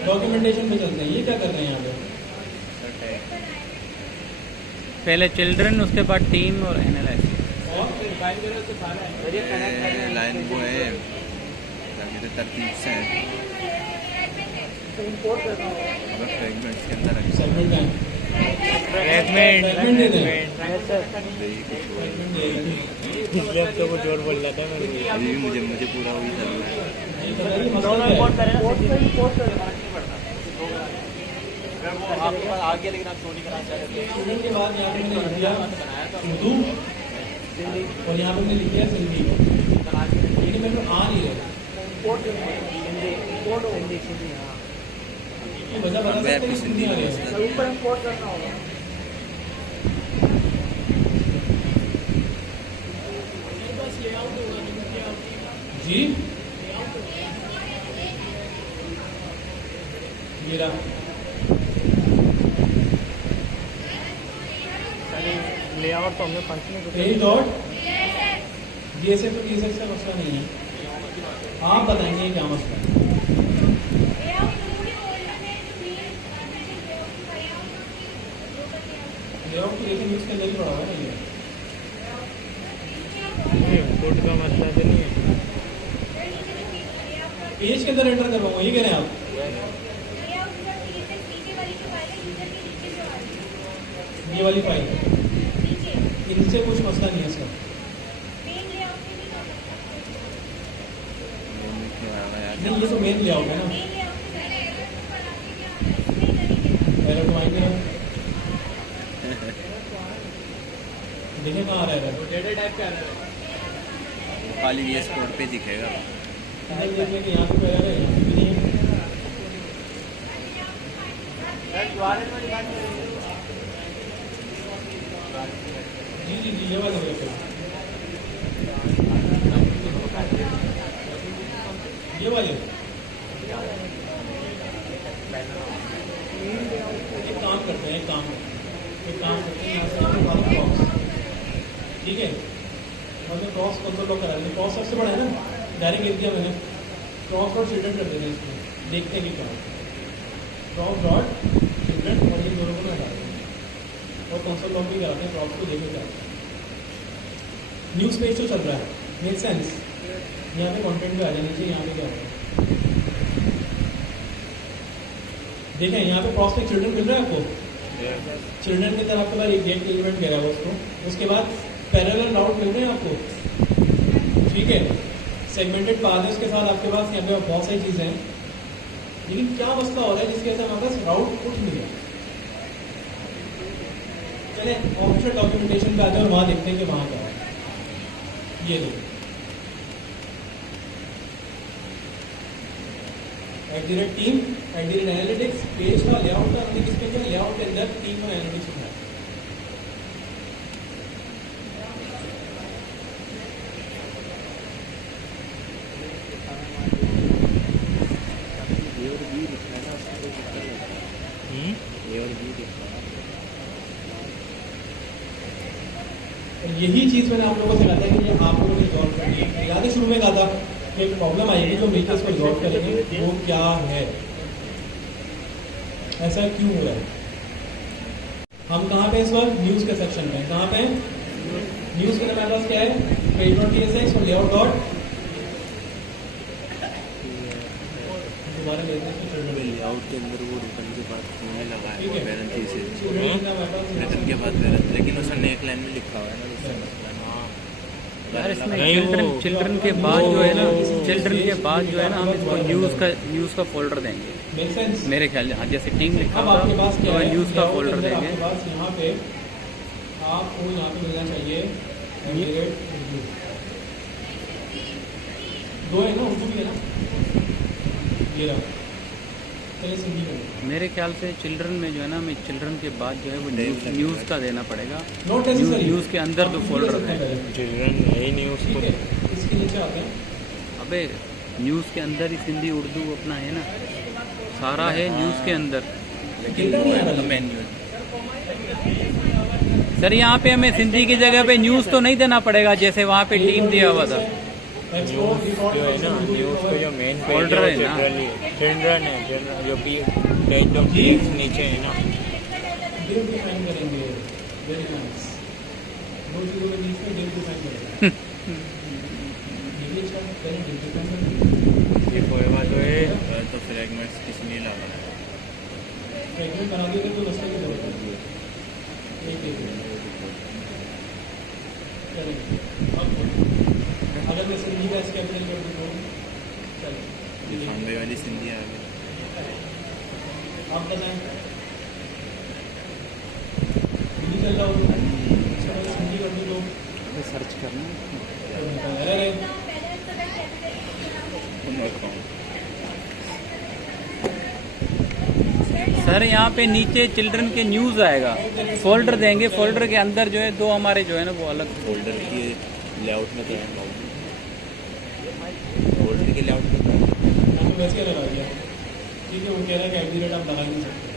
डॉक्यूमेंटेशन पे चलते हैं। ये क्या कर रहे हैं यहाँ पे? पहले चिल्ड्रन, उसके बाद टीम और एनालाइसिस। लाइन वो है ताकि तो तरतीब से है। अगर फ्रेगमेंट्स के अंदर है सेगमेंट का फ्रेगमेंट फ्रेगमेंट दे दें। यही कुछ हुआ है। फ्रेगमेंट दे दें। तो कुछ और बोल रहा था मेरे को। अभी भी मुझे पूरा वही चल रहा है। नहीं पता नहीं मसला क्या है। आगे लेकिन आप छोटी कराना चाह रहे थे। स्टूडेंट के बाद यहाँ पे मैंने लिख दिया उर्दू और यहाँ पे मैंने लिख दिया सिंधी, लेकिन मेरे को आ नहीं रहा। ये वजह बता सकते हैं कि हिंदी आ रही है? जी ये रहा लेआउट तो हमने फंक्शन ए डॉट DSF तो DSF का मसला नहीं है, आप बताएंगे क्या मसला है। लेआउट तो लेकिन उसके अंदर ही पड़ा हुआ है ना ये। कोड का मसला तो नहीं है। पेज के अंदर एंटर करवाऊंगा, ये कह रहे हैं आप? ये वाली फाइल इनसे कुछ मसला नहीं है इसका। नहीं ये तो मेन लेआउट है ना, पहले तो आएंगे ना देखिए कहाँ आ रहा है। डेटा टाइप का आ रहा है। खाली VS कोड पे दिखेगा। इधर देख लेंगे, यहाँ पे आ रहा है, यहाँ पे भी नहीं है। जी जी जी ये वाला देखो, ये वाले एक काम करते हैं, एक काम करते हैं, यहाँ से आपके पास क्रॉस, ठीक है, और मैं क्रॉस कंसोल लॉक करा दें। क्रॉस सबसे बड़ा है ना, डायरेक्ट लिख दिया मैंने, क्रॉस डॉट चिल्ड्रन कर देते हैं इसमें, देखते हैं कि क्या क्रॉस डॉट चिल्ड्रन और ये दोनों को हटा देंगे और कंसोल लॉग भी कराते हैं, प्रॉप्स को देखे क्या न्यूज़ पेज तो चल रहा है, मेक सेंस। यहाँ पे कंटेंट पे आ जाना चाहिए। यहाँ पे क्या होता है देखें, यहाँ पे प्रॉप्स में चिल्ड्रन मिल रहा है आपको, चिल्ड्रन की तरफ आपके पास एक गेट एलिमेंट कह रहा है उसको, उसके बाद पैरेलल राउट मिल रहे हैं आपको, ठीक है, सेगमेंटेड पाथ्स के साथ आपके पास यहाँ पे बहुत सारी चीज़ें हैं। लेकिन क्या मसला हो रहा है जिसके वजह से हमारे पास राउट कुछ नहीं है। चले ऑफिशियल डॉक्यूमेंटेशन पे आते हैं और वहाँ देखते हैं कि वहाँ क्या है। ये देखो @team @analytics पेज का लेआउट का हमने किस पे किया, लेआउट के अंदर टीम और एनालिटिक्स बनाया। और यही चीज मैंने आप लोगों से कहा था कि ये आप लोगों ने रिजॉल्व करनी है। याद है शुरू में कहा था कि एक प्रॉब्लम आएगी जो मिलकर इसको रिजॉल्व करेंगे, वो क्या है, ऐसा क्यों हो रहा है। हम कहाँ पे इस वक्त न्यूज़ के सेक्शन में, कहाँ पे न्यूज़ के हमारे पास क्या है, page.tsx और layout डॉट दोबारा लेआउट के अंदर वो रिटर्न के बाद होने लगा है, ठीक है। पैरेंथेसिस रिटर्न रिटर्न के बाद पैरेंथ, लेकिन उसने एक लाइन में लिखा हुआ है ना, उससे मसला यार इसमें नहीं, चिल्ड्रन के बाद जो है ना, चिल्ड्रन के बाद जो है ना, हम इसको न्यूज़ का फोल्डर देंगे मेक सेंस। मेरे ख्याल से। हाँ, जैसे टीम लिखा अब होगा आपके पास क्या तो है, न्यूज़ का layout के फोल्डर अंदर देंगे। आपके पास यहाँ पे आपको यहाँ पे मिलना चाहिए उर्दू। दो है ना, उर्दू भी है ना, ये रहा। चलिए सिंधी करें। मेरे ख्याल से चिल्ड्रन में जो है ना, हमें चिल्ड्रन के बाद जो है वो न्यूज़ का देना पड़ेगा। नोट नेसेसरी, न्यूज़ के अंदर तो फोल्डर है। चिल्ड्रन है न्यूज़ ठीक है, इसके नीचे आते हैं। अबे न्यूज़ के अंदर ही हिंदी उर्दू अपना है ना, सारा है न्यूज़ के अंदर। कितना नहीं आ रहा मेन्यू सर यहाँ पे हमें हिंदी की जगह पे न्यूज़ तो नहीं देना पड़ेगा, जैसे वहाँ पे टीम दिया हुआ था। एक्सपोर्ट डिफॉल्ट जो है ना, न्यूज़ पे जो मेन पेज फोल्डर है है ना। चिल्ड्रन है, जो पेज.txt नीचे है ना, डिव डिफाइन करेंगे। वेरी नाइस, दो चीज़ों के बीच में डिव डिफाइन करेंगे। ये भी अच्छा करें, डिव डिफाइन करेंगे। ये पोएवा जो है तो फ्रेगमेंट्स किसी ने लगा है, फ्रेगमेंट बना दिए तो रस्ते की जरूरत है। एक चलेंगे अब अगर मैं सिंधी का इसके अप्लाई कर दूँ तो चलिए बॉम्बे वाली सिंधी आ गई। आप बताएं हिंदी चल रहा हो तो अच्छा, मैं हिंदी कर दूँ तो सर्च करना एरर है। सर यहाँ पे नीचे चिल्ड्रन के न्यूज़ आएगा, फोल्डर देंगे, फोल्डर के अंदर जो है दो हमारे जो है ना वो अलग फोल्डर की लेआउट में तो है, फोल्डर के लेआउट में तो है। मैं तो वैसे ही लगा दिया, ठीक है। वो कह रहा है कि एट आप लगा ही नहीं सकते।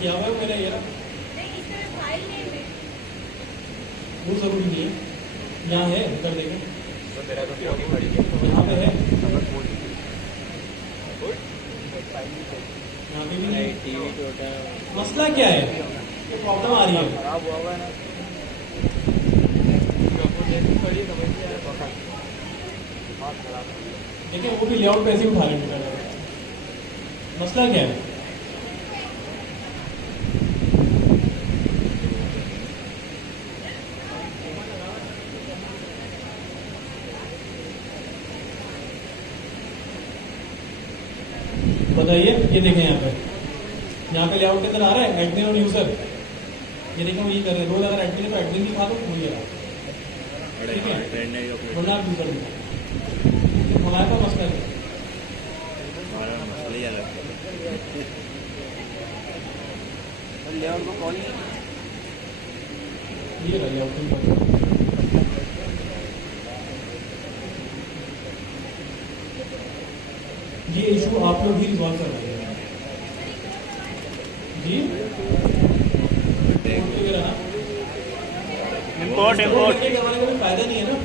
क्या हुआ है मेरा यार, वो जरूरी नहीं है। यहाँ है कर देंगे, यहाँ पे है, यहाँ पे भी नहीं। मसला क्या है, ये प्रॉब्लम आ रही है। देखिए वो भी लेआउट पे ऐसे ही उठा लेंगे। मसला क्या है, बताइए। ये देखें यहाँ पे लेआउट के अंदर आ रहा है एडमिन और यूजर। ये देखें वो ये कर रहे हैं, रोल अगर एडमिन है तो एडमिन दिखा दो, वही है, ठीक है, वरना आप यूजर दिखा। हमारे पास मसला है, मसला ही अलग है। ये रहा लेआउट। ये इशू आप लोग ही रिजॉल्व कर रहे हैं जी। इम्पोर्ट करवाने का कोई फायदा नहीं है ना,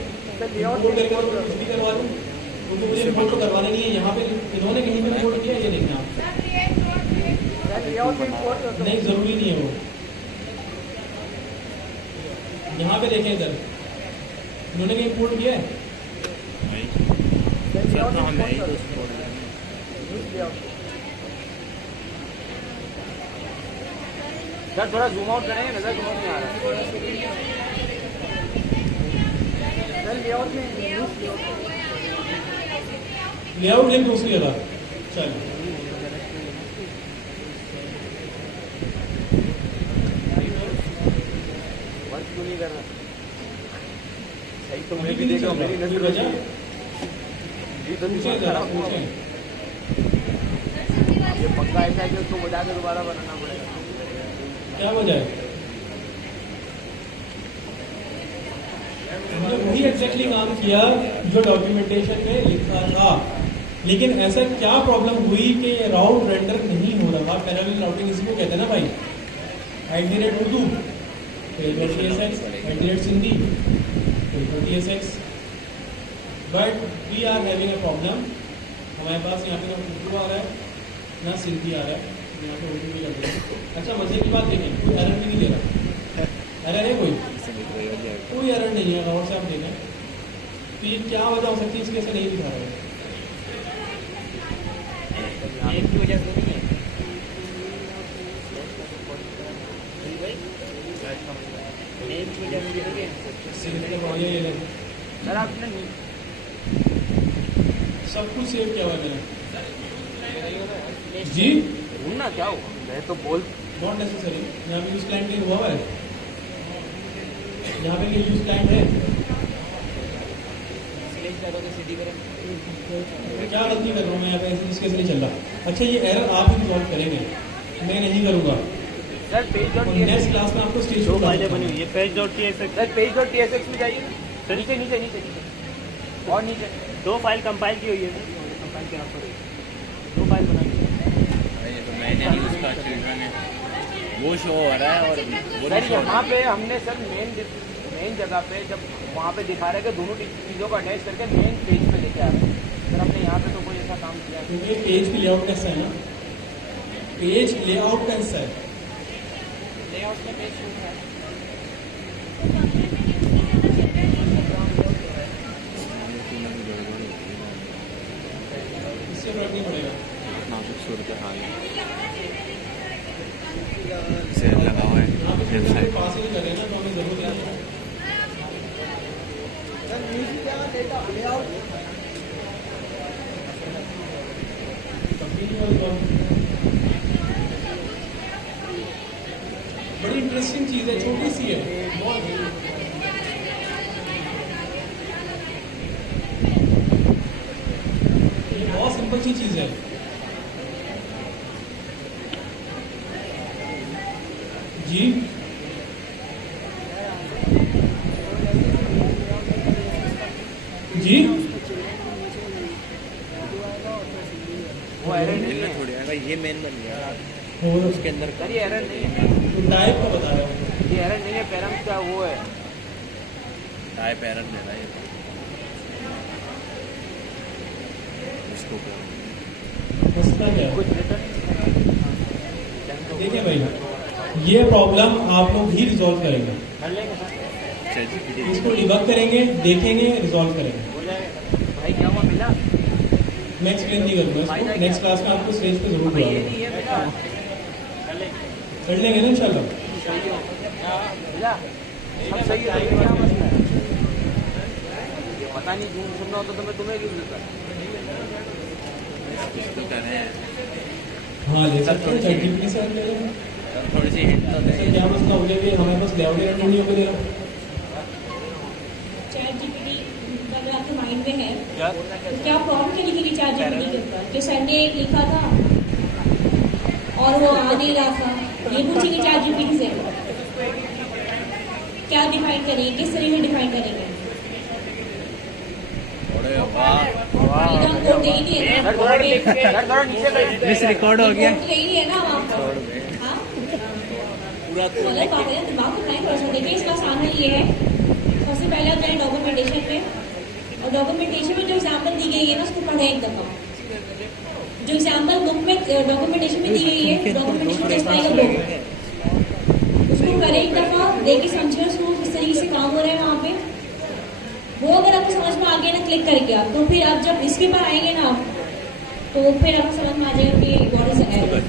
इम्पोर्ट करके तो कुछ भी करवा दूँ। क्योंकि मुझे रिपोर्ट तो करवानी नहीं है। यहाँ पे इन्होंने कहीं पे रिपोर्ट किया है, ये देखना आप। नहीं, जरूरी नहीं है वो। यहाँ पे देखें, इधर इन्होंने कहीं रिपोर्ट किया है। सर थोड़ा जूम आउट करेंगे, नजर जूम आउट नहीं आ रहा। लेआउट लिंक दूसरी जगह। चलो, वर्क क्यों नहीं कर रहा? सही तो मैं भी देखा, मेरी नजर वजह ये तो पूछे दिमाग जरा, खराब हुआ। पूछे। ये पक्का ऐसा है कि उसको बजा के दोबारा बनाना पड़ेगा। क्या वजह है? हमने वही एग्जैक्टली काम किया जो डॉक्यूमेंटेशन में लिखा था, लेकिन ऐसा क्या प्रॉब्लम हुई कि राउट रेंडर नहीं हो रहा? पैरेलल राउटिंग इसी को कहते हैं ना भाई। @udu, TSX, @Sindhi, TSX, but we are having a problem. हमारे पास यहाँ पे ना उर्दू आ रहा है ना सिंधी आ रहा है, यहाँ पे उर्दू भी कर रहे हैं। अच्छा, मजे की बात देखें, कोई एरर भी नहीं दे रहा। एरर है कोई एरर नहीं है। और से आप देखें तो ये क्या वजह हो सकती है इसके, ऐसे नहीं दिखा रहा है। एक की वजह से नहीं है। एक की वजह से नहीं है। ये ले, सर आपने सब कुछ सेव किया हुआ है जी। ढूंढना क्या हुआ? मैं तो बोल नॉट नेसेसरी। यहाँ पे यूज क्लाइंट नहीं हुआ है, यहाँ पे यूज क्लाइंट है। क्या गलती कर रहा हूँ मैं यहाँ पे? इसके से नहीं चल रहा। अच्छा, ये एरर आप ही रिजॉल्व करेंगे, मैं नहीं करूँगा। Sir page dot next class में आपको स्टेज दो फाइलें बनी हुई है, page.tsx। सर पेज.tsx में जाइए, नीचे नीचे नीचे और नीचे दो फाइल कंपाइल की हुई है, कंपाइल के नाम पर दो फाइल बनाई हुई है। ये तो मैंने नहीं उसका चिल्ड्रन है वो शो हो रहा है और वो सर यहाँ पे हमने सर मेन जगह पे जब वहाँ पे दिखा रहे हैं कि दोनों चीज़ों को अटैच करके मेन पेज पे लेके आ रहे हैं। सर हमने यहाँ पे तो कोई ऐसा काम किया है। क्योंकि पेज की लेआउट कैसा है ना, पेज लेआउट कैसा है। लेआउट में पेज शूट है। इससे फर्क नहीं पड़ेगा। नाजुक सूरत हाल से लगा हुआ है यहाँ पे वेबसाइट। पास ही नहीं कर रहे हैं ना, तो हमें जरूरत नहीं है। बड़ी इंटरेस्टिंग चीज है, छोटी सी है बहुत। ये बहुत सिंपल सी चीज है जी। जी वो एरर नहीं मिलना है। थोड़ी आएगा, ये मेन बन गया और उसके अंदर सर ये एरर नहीं है, टाइप का बता रहा हूँ। ये एरर नहीं है, पैरम्स का वो है। टाइप एरर दे रहा है इसको क्या मसला क्या है? कुछ रिटर्न देखिए भाई, ये प्रॉब्लम आप लोग ही रिजॉल्व करेंगे। कर लेंगे सर, ChatGPT इसको डिबग करेंगे, देखेंगे, रिजॉल्व करेंगे। हो जाएगा। भाई क्या हुआ मिला? मैं एक्सप्लेन नहीं करूँगा इसको, नेक्स्ट क्लास में आपको स्टेज पे जरूर भाई ये बुलाऊंगा। नहीं है मिला, कर लेंगे। कर लेंगे ना इंशाल्लाह। सही हो मिला, सब सही है। तो क्या मसला है? ये पता नहीं झूठ सुनना होता तो मैं तुम्हें क्यों देता? तो कर रहे हैं हाँ, ले सकते हैं, ChatGPT से ले लेंगे। थोड़ी सी हिंट तो ऐसा दें। क्या मसला हो गया कि हमारे पास लेआउट एरर नहीं होकर दे रहा। ChatGPT अगर आपके माइंड में है क्या? तो क्या प्रॉब्लम क्या लिखेगी ChatGPT के ऊपर कि सर ने एक लिखा था और वो आ नहीं रहा था, ये पूछेंगे ChatGPT से। क्या डिफाइन करेंगे, किस तरीके से डिफाइन करेंगे? अरे वाह फ्रीडम कोड यही नहीं है ना? सर थोड़ा नीचे कर। मिस रिकॉर्ड हो गया। कोड यही नहीं है ना वहाँ पर? हाँ? पूरा तो गलत बात है, दिमाग को नहीं थोड़ा सा देखिए। इसका साधन ये है, सबसे पहले होता है डॉक्यूमेंटेशन में और डॉक्यूमेंटेशन में जो एग्जाम्पल दी गई है ना उसको पढ़ें एक दफा। जो एग्जाम्पल बुक में डॉक्यूमेंटेशन में दी गई है, documentation just like a book, उसको करें एक दफा, देखे समझे उसको किस तरीके से काम हो रहा है वहाँ पे। वो अगर आपको समझ में आ गया ना क्लिक करके आप, तो फिर आप जब इसके पर आएंगे ना तो फिर आपको समझ में आ जाएगा कि व्हाट इज एरर,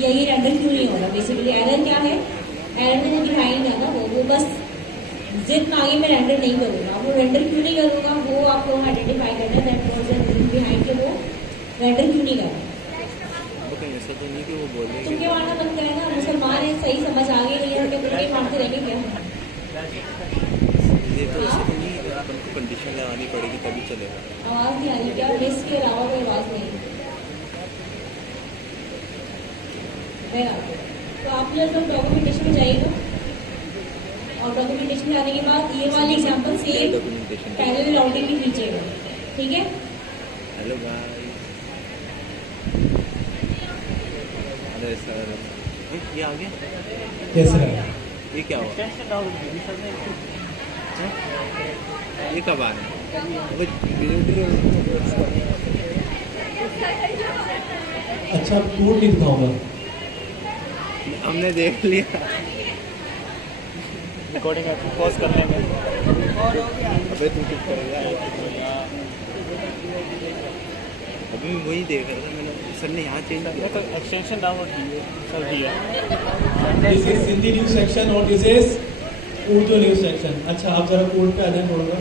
ये रेंडर क्यों नहीं हो रहा। बेसिकली एरर क्या है, एरर मैंने दिखाई नहीं आता, वो बस जिद में आगे मैं रेंडर नहीं करूँगा। वो रेंडर क्यों नहीं करूँगा वो आप लोग आइडेंटिफाई करना है, that was the reason behind के वो रेंडर क्यों नहीं कर रहा। वो कहीं ऐसा तो नहीं कि वो बोलेंगे तुमके मारना बंद करें ना, मुसलमान है, सही समझ आ गई नहीं है, तुमके मारते रहेंगे क्या। ये तो ऐसा तो नहीं है, अपन को कंडीशन लगानी पड़ेगी तभी चलेगा। आवाज़ नहीं आ रही क्या, बेस के अलावा कोई आवाज़ नहीं है। तो आप लोग डॉक्यूमेंटेशन में जाइएगा और डॉक्यूमेंटेशन में आने के बाद ये वाली एग्जांपल से पैरेलल राउटिंग भी खींचेगा, ठीक है। हेलो भाई, अरे सर ये आ गया कैसे है? ये क्या हुआ, टेंशन डाउन होगी सर ने। ये कब आ रहा है? अच्छा कोड नहीं दिखाऊंगा। हमने देख लिया। रिकॉर्डिंग आपको पॉज कर लेंगे। अबे तू चुप करेगा। अभी मैं वही देख रहा था, मैंने सर ने यहाँ चेंज किया तो एक्सटेंशन डाउनलोड कीजिए कर दिया। This is Hindi news section और this is Urdu news section. अच्छा आप जरा कोड पे आ जाए थोड़ा सा।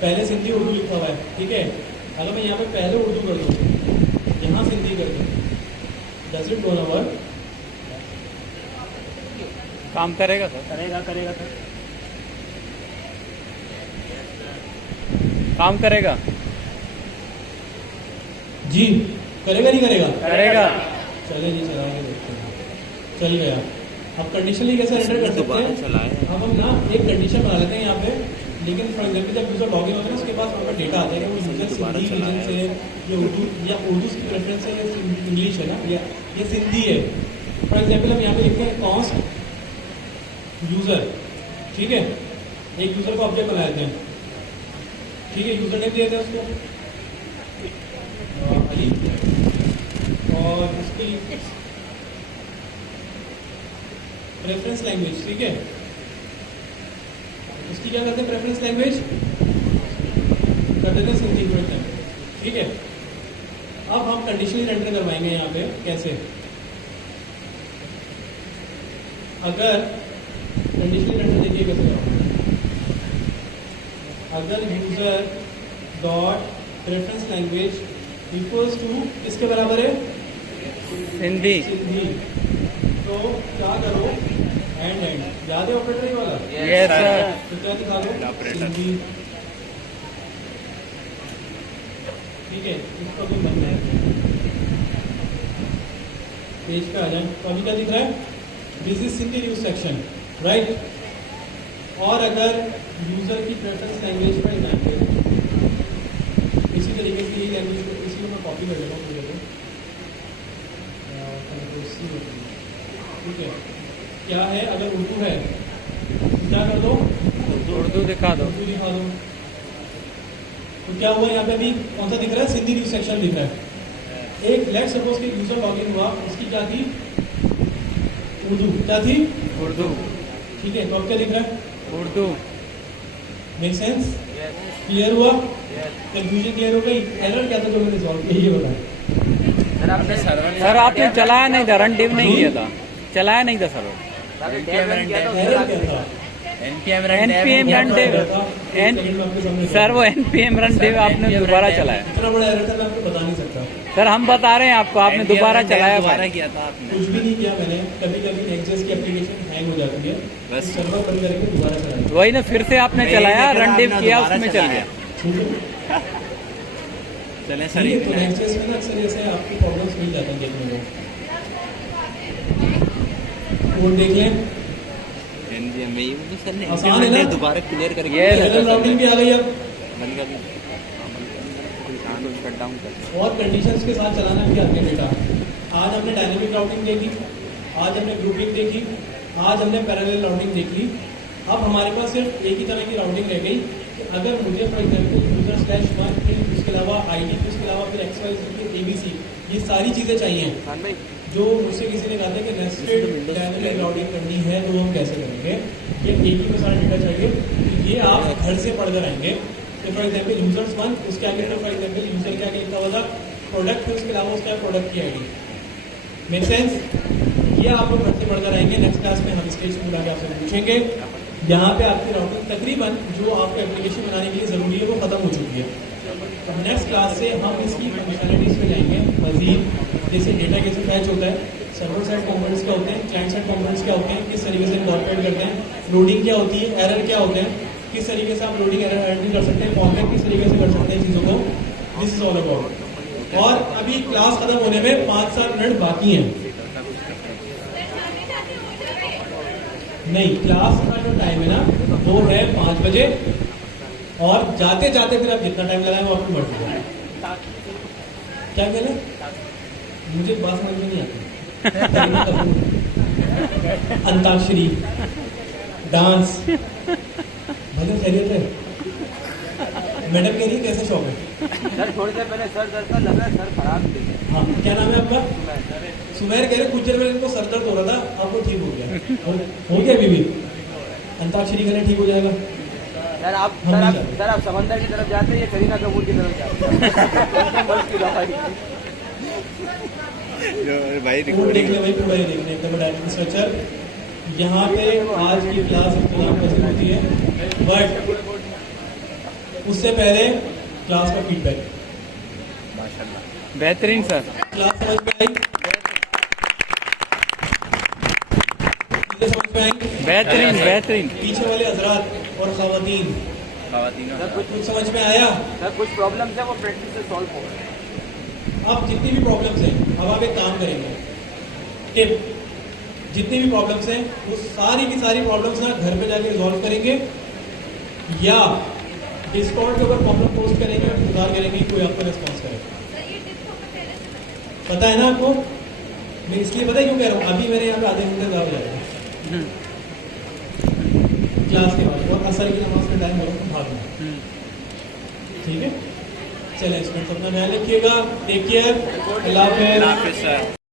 पहले सिंधी उर्दू लिखा हुआ है, ठीक है। अगर मैं यहाँ पे पहले उर्दू कर दूँ, यहाँ सिंधी कर दूँ, डज इट गो ना वर्क? काम करेगा सर, करेगा सर। काम करेगा जी करेगा नहीं करेगा? करेगा। चले जी चला के देखते हैं। चल गया। अब कंडीशनली कैसे एंटर कर सकते दोबारा हैं? चलाए अब हम ना एक कंडीशन बना लेते हैं यहाँ पे, लेकिन फॉर एग्जाम्पल जब यूजर लॉगिन होता है ना उसके बाद वहाँ पर डेटा आता है कि वो यूजर दोबारा सिंधी रीजन चलाया से या उर्दू की प्रेफरेंस है या इंग्लिश है ना, या ये सिंधी है। फॉर एग्जाम्पल हम यहाँ पे लिखते हैं कॉन्स्ट यूजर, ठीक है। एक यूजर को ऑब्जेक्ट बना लेते हैं, ठीक है। यूजर नेम देते हैं उसको अली, और उसकी प्रेफरेंस लैंग्वेज, ठीक है। उसकी क्या करते हैं प्रेफरेंस लैंग्वेज कर देते हैं सिंधी लैंग्वेज, ठीक है। अब हम कंडीशनली रेंडर करवाएंगे यहाँ पे कैसे, अगर कंडीशनली रेंडर देखिए कैसे होगा। अगर user dot preference language equals to किसके बराबर है, हिंदी। सिंधी, तो क्या करो एंड याद है ऑपरेटर ये वाला, यस सर। तो क्या दिखा दो Operator. सिंधी, ठीक है। इसको भी बनना है, पेज पे आ जाए तो अभी क्या दिख रहा है, this is Sindhi news section, right. और अगर यूजर की प्रेफरेंस लैंग्वेज पर जाएंगे इसी तरीके से ये लैंग्वेज को, इसी को मैं कॉपी कर लेता हूँ पूरे को, ठीक है। क्या है, अगर उर्दू है क्या कर दो, उर्दू दिखा दो। उर्दू दिखा दो। तो क्या हुआ यहाँ पे अभी कौन सा दिख रहा है, सिंधी न्यूज सेक्शन दिख रहा है। एक लेट सपोज कि यूजर लॉगिन हुआ, उसकी क्या थी, उर्दू, क्या थी, उर्दू। ठीक है। तो अब क्या दिख रहा है, उर्दू। मेक सेंस, क्लियर हुआ, कंफ्यूजन क्लियर हो गई। एरर क्या था जो मैंने सॉल्व किया ये बताएं। सर आपने चलाया नहीं था, रन डिव नहीं किया था, चलाया नहीं था सर। एरर क्या था, एनपीएम रन डिव, सर वो एनपीएम रन डिव आपने दोबारा चलाया। इतना बड़ा एरर था मैं आपको बता नहीं सकता। सर हम बता रहे हैं आपको, आपने दोबारा चलाया। दोबारा किया था आपने। कुछ भी नहीं किया मैंने। कभी कभी नेक्सस की एप्लीकेशन हैंग हो जाती है, बस। सर्वर बंद करके दोबारा चलाएंगे। वही ना, फिर से आपने चलाया, रन डिव किया, उसमें चल गया। चले ठीक है, तो नेक्सस में ना अक्सर ऐसे आपको प्रॉब्लम्स मिल जाते हैं देखने को। कोड देख लें, सर ने आसान है ना? दोबारा क्लियर करके Yes. पैरेलल राउटिंग भी आ गई अब, बंद कर शट डाउन कर। और कंडीशंस के साथ चलाना भी आते हैं डेटा। आज हमने डायनेमिक राउटिंग देखी, आज हमने ग्रुपिंग देखी, आज हमने पैरेलल राउटिंग देख ली। अब हमारे पास सिर्फ एक ही तरह की राउटिंग रह गई, कि अगर मुझे फॉर एग्जाम्पल यूजर/1 फिर उसके अलावा आईडी, उसके अलावा फिर XYZ ABC ये सारी चीज़ें चाहिए खान भाई जो मुझसे किसी ने कहा था कि नेस्टेड डायनेमिक राउटिंग करनी है तो हम कैसे करेंगे, ये एक ही में सारा डेटा चाहिए। तो ये आप घर से पढ़कर आएंगे। तो फॉर एग्जाम्पल यूजर्स1 उसके आगे फॉर एग्जाम्पल यूजर के आगे लिखा हुआ था प्रोडक्ट, फिर उसके अलावा उसका प्रोडक्ट की आईडी। Make sense? ये आप लोग घर से पढ़कर आएंगे। नेक्स्ट क्लास में हम स्टेज पूरा के आपसे पूछेंगे। यहाँ पे आपकी राउटिंग तकरीबन जो आपको एप्लीकेशन बनाने के लिए ज़रूरी है वो ख़त्म हो चुकी है। तो नेक्स्ट क्लास से हम इसकी फंक्शनलिटीज़ पे जाएंगे मजीद, जैसे डेटा कैसे फैच होता है, सर्वर साइड कंपोनेंट्स क्या होते हैं, क्लाइंट साइड कंपोनेंट्स क्या होते हैं, किस तरीके से इनकॉर्पोरेट करते हैं, लोडिंग क्या होती है, एरर क्या होते हैं, किस तरीके से आप लोडिंग एरर हैंडल कर सकते हैं, फॉर्मेट किस तरीके से कर सकते हैं चीज़ों को। This is all about. और अभी क्लास खत्म होने में 5-7 मिनट बाकी हैं। नहीं, क्लास का जो टाइम है ना वो है 5 बजे, और जाते जाते फिर आप जितना टाइम लगाए वो आपको मर्जी है। क्या कह रहे? मुझे बात समझ में नहीं आती। अंताक्षरी, डांस, भले खैरियत है? मैडम कह रही है कैसे शौक है? सर थोड़ी देर पहले सर दर्द का लग रहा है, सर खराब थे। हाँ, क्या नाम है आपका? सुमेर कह रहे कुछ देर में इनको सर दर्द हो रहा था, अब वो ठीक हो गया। हो गया अभी भी? अंताक्षरी करें ठीक हो जाएगा। सर आप समंदर की तरफ जाते हैं या करीना कपूर की तरफ जाते हैं? बस की दवाई भाई पूरा देख ले भाई, पूरा ही देखने एकदम डायरेक्ट स्ट्रक्चर। यहाँ पे आज की क्लास इख्तिलाफ कैसे होती है, बट उससे पहले क्लास का फीडबैक। बेहतरीन सर। क्लास समझ में आई? चीजें समझ में आई? बेहतरीन बेहतरीन। पीछे वाले हजरात और खवातीन कुछ समझ में आया? सर कुछ प्रॉब्लम्स है वो प्रैक्टिस से सॉल्व हो गए। अब जितनी भी प्रॉब्लम्स हैं, अब आप एक काम करेंगे, टिप, जितनी भी प्रॉब्लम्स हैं वो सारी की सारी प्रॉब्लम्स ना घर पे जाके रिजॉल्व करेंगे, या डिस्कॉर्ड के ऊपर प्रॉब्लम पोस्ट करेंगे और इंतजार करेंगे कि कोई आपको रिस्पॉन्स करे। पता है ना आपको? मैं इसलिए पता है क्यों कह रहा हूँ, अभी मेरे यहाँ पे आधे घंटे ज़्यादा हो जाएगा क्लास के बाद, और असर की नमाज का टाइम हो रहा है, भागना। ठीक है, चलें स्टूडेंट्स अपना ध्यान रखिएगा। टेक केयर, अल्लाह हाफ़िज़।